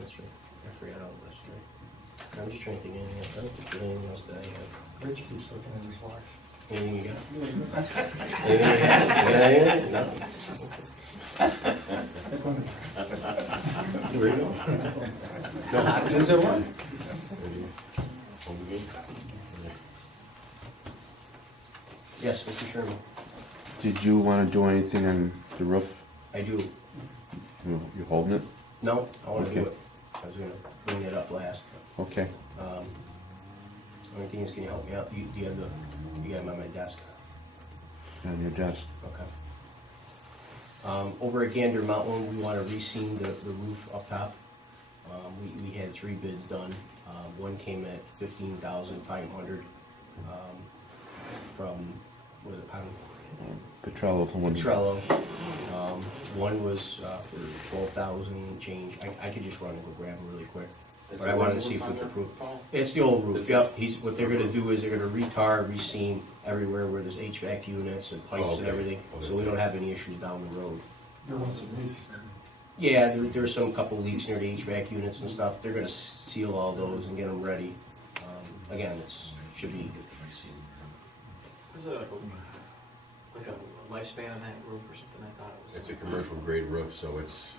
that's right. I forgot all this, right? I'm just trying to think of anything else. I don't think there's anything else that I have. Rich keeps looking at his watch. Anything you got? Anything you got? You got anything? No? Where you going? No hot Is there one? Yes, Mr. Sherman, Did you want to do anything on the roof? I do. You holding it? No, I wanna do Okay. it. I was gonna bring it up last. Okay. Only thing is, can you help me out? Do you have you got them on my desk? On your desk. Okay. Over at Gander Mountain, we want to re-seam the roof up top. We had 3 bids done. One came at $15,500 from, what was it, Pound? Petrello from one. Petrello. One was for 12,000 change. I could just run and go grab them really quick. But I wanted to see if we could prove. It's the old roof, yep. What they're gonna do is they're gonna retar, re-seam everywhere where there's HVAC units and pipes and everything, so we don't have any issues down the road. There was some leaks then. Yeah, there's some couple leaks near the HVAC units and stuff. They're gonna seal all those and get them ready. Again, should be, Is it like a lifespan on that roof or something? I thought it was. It's a commercial grade roof, so it's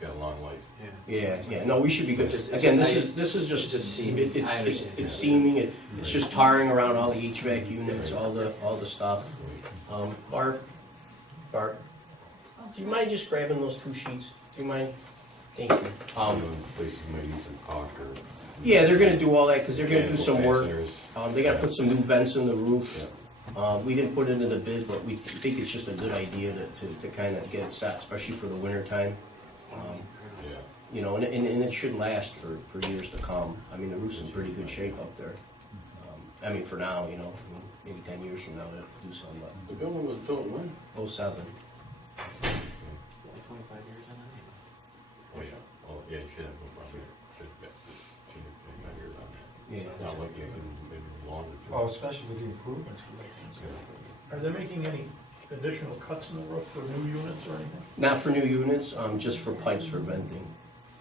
got a long life. yeah, no, we should be good. It's just- Again, it's this is just, just seaming. I understand. it's seaming, it's just tarring around all the HVAC units, all the stuff. Barb, do you mind just grabbing those 2 sheets? Do you mind? Thank you. Places might need some caulk or. Yeah, they're gonna do all that, because they're gonna do some work. fasteners. They gotta put some new vents in the roof. We didn't put it in the bid, but we think it's just a good idea to kind of get it set, especially for the winter time. Yeah. You know, and it should last for years to come. I mean, the roof's in pretty good shape up there. I mean, for now, you know, maybe 10 years from now, they have to do something, but The building was built when? 07. Like 25 years on that? Oh, yeah. Oh, yeah, you should have no problem. Should have 25 years on that. Yeah. It's not like you can, maybe longer. Oh, especially with the improvements we're making. Are they making any additional cuts in the roof for new units or anything? Not for new units, just for pipes for venting.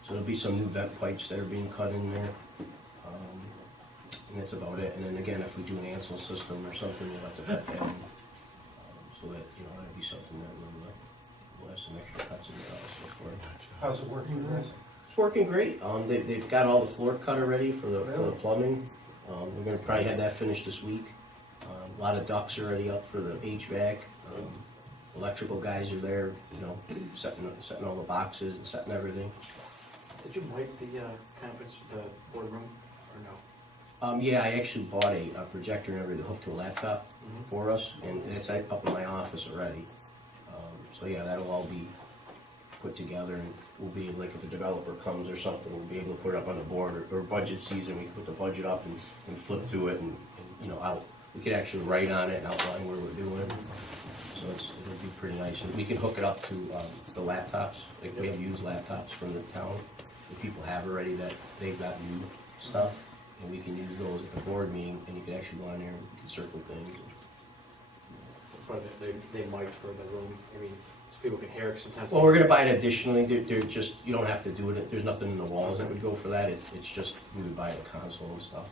So there'll be some new vent pipes that are being cut in there. And that's about it. And then again, if we do an Ansel system or something, we'll have to cut that in. So that, you know, that'd be something that we'll have some extra cuts in there also for it. How's it working, guys? It's working great. They've got all the floor cut already for the plumbing. We're gonna probably have that finished this week. A lot of ducts already up for the HVAC. Electrical guys are there, you know, setting all the boxes and setting everything. Did you wipe the conference, the boardroom, or no? Yeah, I actually bought a projector and everything hooked to a laptop for us, and it's up in my office already. So yeah, that'll all be put together, and we'll be, like, if a developer comes or something, we'll be able to put it up on the board, or budget season, we can put the budget up and flip to it, and you know, we could actually write on it and outline where we're doing it. So it'll be pretty nice, and we can hook it up to the laptops. Like, we have used laptops from the town that people have already, that they've got new stuff, and we can use those at the board meeting, and you can actually go on there and you can circle things. But they might for the room, I mean, so people can hear it sometimes. Well, we're gonna buy it additionally. They're just, you don't have to do it. There's nothing in the walls that would go for that. It's just, we would buy a console and stuff.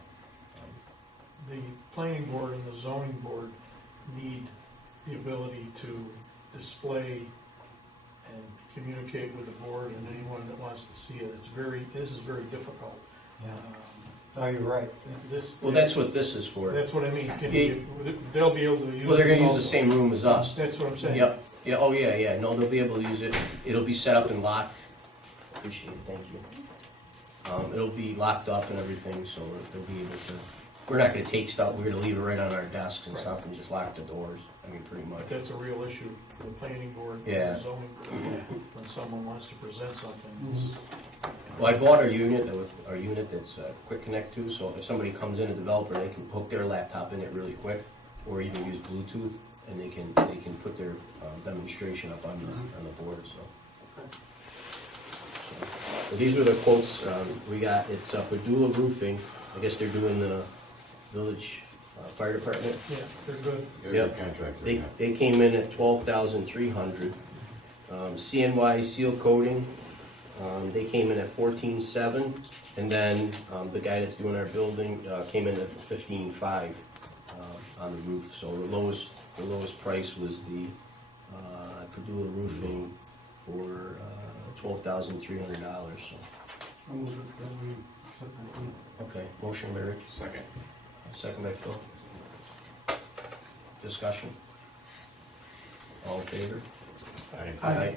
The planning board and the zoning board need the ability to display and communicate with the board and anyone that wants to see it. This is very difficult. Yeah. No, you're right. Well, that's what this is for. That's what I mean. They'll be able to use. Well, they're gonna this use the also. same room as us. That's what I'm saying. Yep. Yeah, oh, yeah. No, they'll be able to use it. It'll be set up and locked. Appreciate it, thank you. It'll be locked up and everything, so they'll be able to, we're not gonna take stuff, we're gonna leave it right on our desks and stuff and just lock the doors. I mean, pretty much. That's a real issue for the planning board, Yeah. the zoning board, when someone wants to present something. it's- Well, I bought our unit that's quick connect to, so if somebody comes in, a developer, they can hook their laptop in it really quick, or even use Bluetooth, and they can put their demonstration up on the board, so. So these are the quotes we got. It's Padula Roofing. I guess they're doing the village fire department. Yeah, they're good. Yep. They came in at $12,300. CNY Seal Coating, they came in at $14,700, and then the guy that's doing our building came in at $15,500 on the roof. So the lowest price was the Padula Roofing for $12,300. So. I'll move it that we accept that. Okay, motion by Rich. Second. Second by Phil. Discussion? All in favor? Aye. Aye.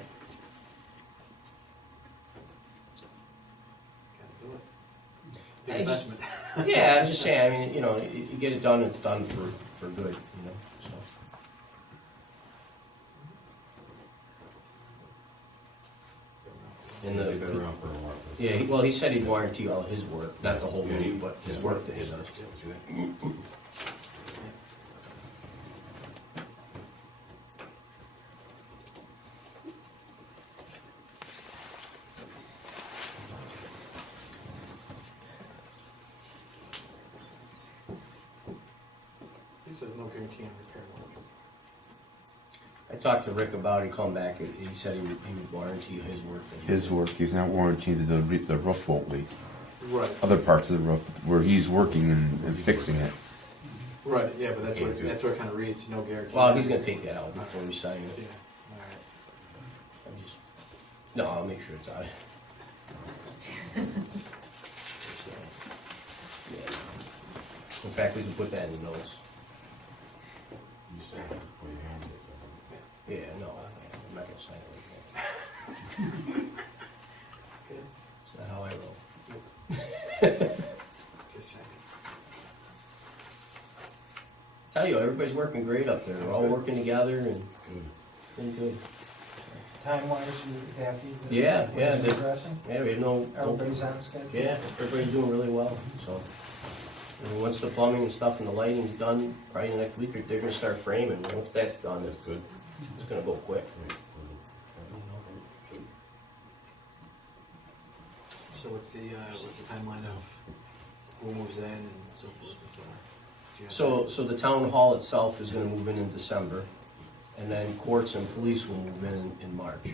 Gotta do it. Big I just- investment. Yeah, I'm just saying, I mean, you know, you get it done, it's done for good, you know, so. And They've been around for a while. yeah, well, he said he'd warranty all his work, not the whole roof, but his work that he does. He says no guarantee on repair work. I talked to Rick about it, he called back, and he said he would warranty his work. His work, he's not warranting the roof won't leak. Right. Other parts of the roof where he's working and fixing it. Right, yeah, but that's what it kind of reads, no guarantee. Well, he's gonna take that out before we sign Yeah, it. all right. I'm just, no, I'll make sure it's out. Yeah. In fact, we can put that in the notes. You said that before you handed it to him. Yeah, no, I'm not gonna sign it like that. It's not how I roll. Just checking. Tell you, everybody's working great up there. They're all working together and been good. Time-wise, you happy with Yeah, what yeah, is they- progressing? Yeah, we have no. Everybody's on schedule? Yeah, everybody's doing really well, so. And once the plumbing and stuff and the lighting's done, probably the next week, they're gonna start framing. Once that's done, That's good. it's gonna go quick. So what's the timeline of who moves in and so forth and so on? Do you have- So the town hall itself is gonna move in December, and then courts and police will move in March.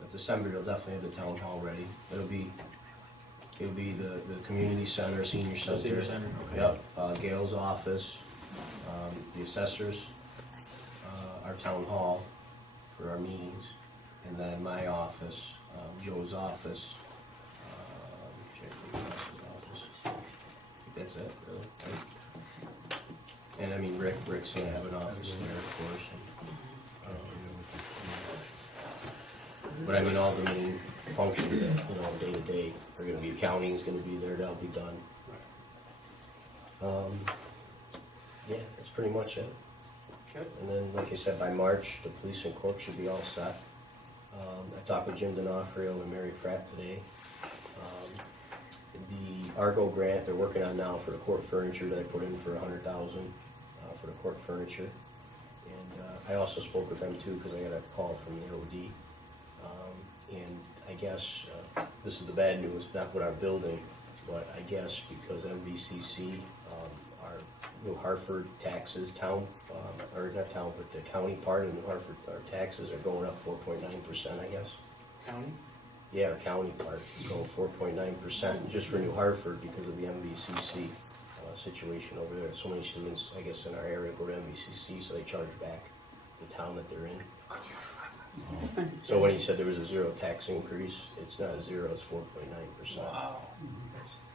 But December, you'll definitely have the town hall ready. It'll be the community center, senior center. Senior center, okay. Yep, Gail's office, the assessors, our town hall for our meetings, and then my office, Joe's office, check the office. I think that's it, really. And I mean, Rick's gonna have an office there, of course. But I mean, all the main functions, day to day, are gonna be, accounting's gonna be there, that'll be done. Yeah, that's pretty much it. Okay. And then, like I said, by March, the police and court should be all set. I talked with Jim D'Onofrio and Mary Pratt today. The Argo grant they're working on now for the court furniture that I put in for $100,000 for the court furniture. And I also spoke with them too, because I got a call from the OD. And I guess this is the bad news, not with our building, but I guess because MVCC, our New Hartford taxes, or not town, but the county part of New Hartford, our taxes are going up 4.9%, I guess. County? Yeah, our county part is going 4.9% just for New Hartford because of the MVCC situation over there. So many students, I guess, in our area go to MVCC, so they charge back the town that they're in. So when he said there was a zero tax increase, it's not a zero, it's 4.9%. Wow.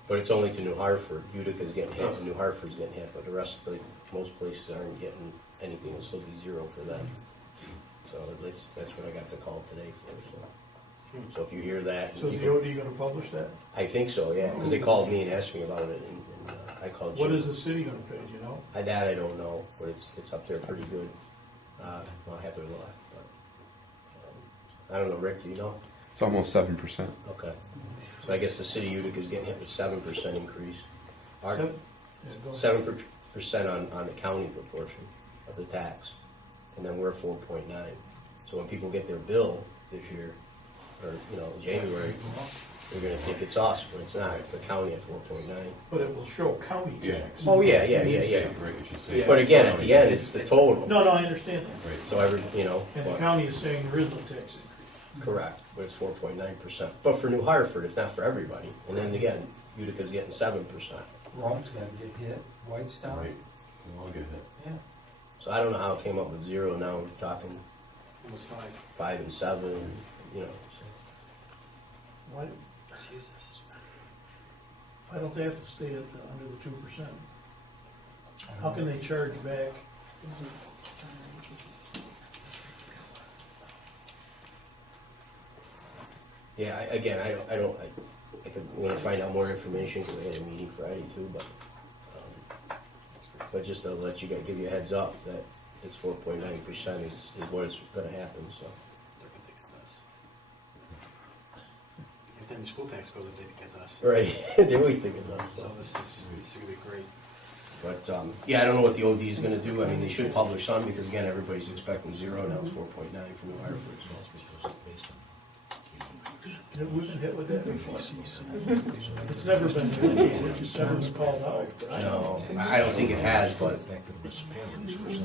But it's only to New Hartford. Utica's getting hit, and New Hartford's getting hit, but the rest of most places aren't getting anything. It'll still be zero for them. So that's what I got the call today for. So if you hear that. So is the OD gonna publish that? I think so, yeah, because they called me and asked me about it, and I called Jim. What is the city gonna pay, do you know? That I don't know, but it's up there pretty good. Well, I have to look, but I don't know, Rick, do you know? It's almost 7%. Okay. So I guess the city of Utica is getting hit with 7% increase. Our- Yeah, go ahead. 7% on the county proportion of the tax, and then we're 4.9. So when people get their bill this year, or, January, they're gonna think it's us, but it's not, it's the county at 4.9. But it will show county Yeah. tax. Oh, yeah. Right, you should say. But again, at the end, it's the total. No, I understand that. Right. So And the but- county is saying there is no tax increase. correct, but it's 4.9%. But for New Hartford, it's not for everybody. And then again, Utica's getting 7%. Rome's gotta get hit, Whitestown. Right, we'll all get hit. Yeah. So I don't know how it came up with zero, now we're talking Almost 5. 5 and 7, so. Why, Jesus. why don't they have to stay at under the 2%? How can they charge back? Yeah, again, I could wanna find out more information, because we had a meeting Friday too, but just to let you guys, give you a heads up that it's 4.9% is what is gonna happen, so. They're gonna think it's us. But then the school tax goes up, they think it's us. Right, they always think it's us, So so. this is gonna be great. But, yeah, I don't know what the OD is gonna do, I mean, they should publish some, because again, everybody's expecting 0, now it's 4.9 for New Hartford, so. We've been hit with that before. It's never been vindicated, it's never been called out. No, I don't think it has, but,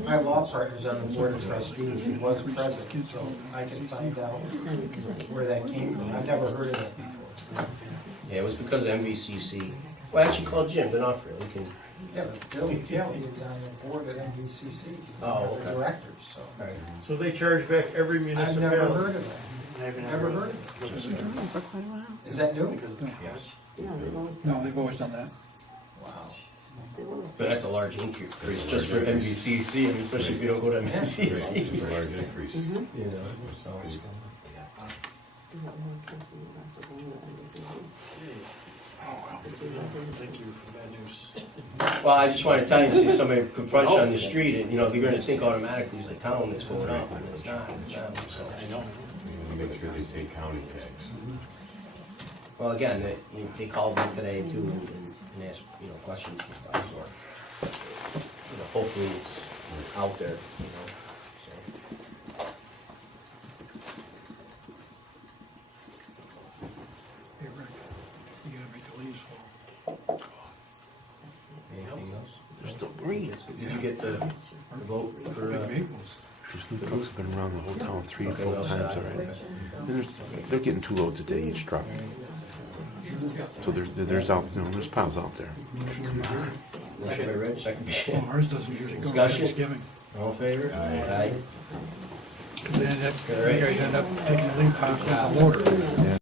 My law partner's on the board of trustees, he was present, so I can find out where that came from. I've never heard of that before. yeah, it was because of MVCC. Well, actually, call Jim D'Onofrio, he can, Yeah, but Bill Kelly is on the board at MVCC, he's Oh, one of the okay. directors, so. alright. So they charge back every I've municipality. never heard of that. Never heard of it. For quite a while. Is that new? Yes. No, they've always done that. Wow. But that's a large increase just for MVCC, I mean, especially if you don't go to It's MVCC. a large increase. You know, so. Thank you for the bad news. Well, I just wanna tell you, see somebody confront you on the street, and, you know, they're gonna think automatically it's the town that's going up, and it's not, so. I know. We make sure they pay county tax. Well, again, they called me today too, and asked, you know, questions and stuff, so. You know, hopefully it's out there, you know, so. Hey, Rick, you gotta make the leaves fall. Anything else? They're still green. Did you get the vote for, Those new trucks have been around the whole town 3 Okay, full well, times so- already. And they're getting 2 loads a day each truck. So there's out, you know, there's piles out there. motion by Rich, second by Well, Shane. ours doesn't usually go to Discussion? Thanksgiving. All in favor? Aye. They end up taking the leaf piles out the loader.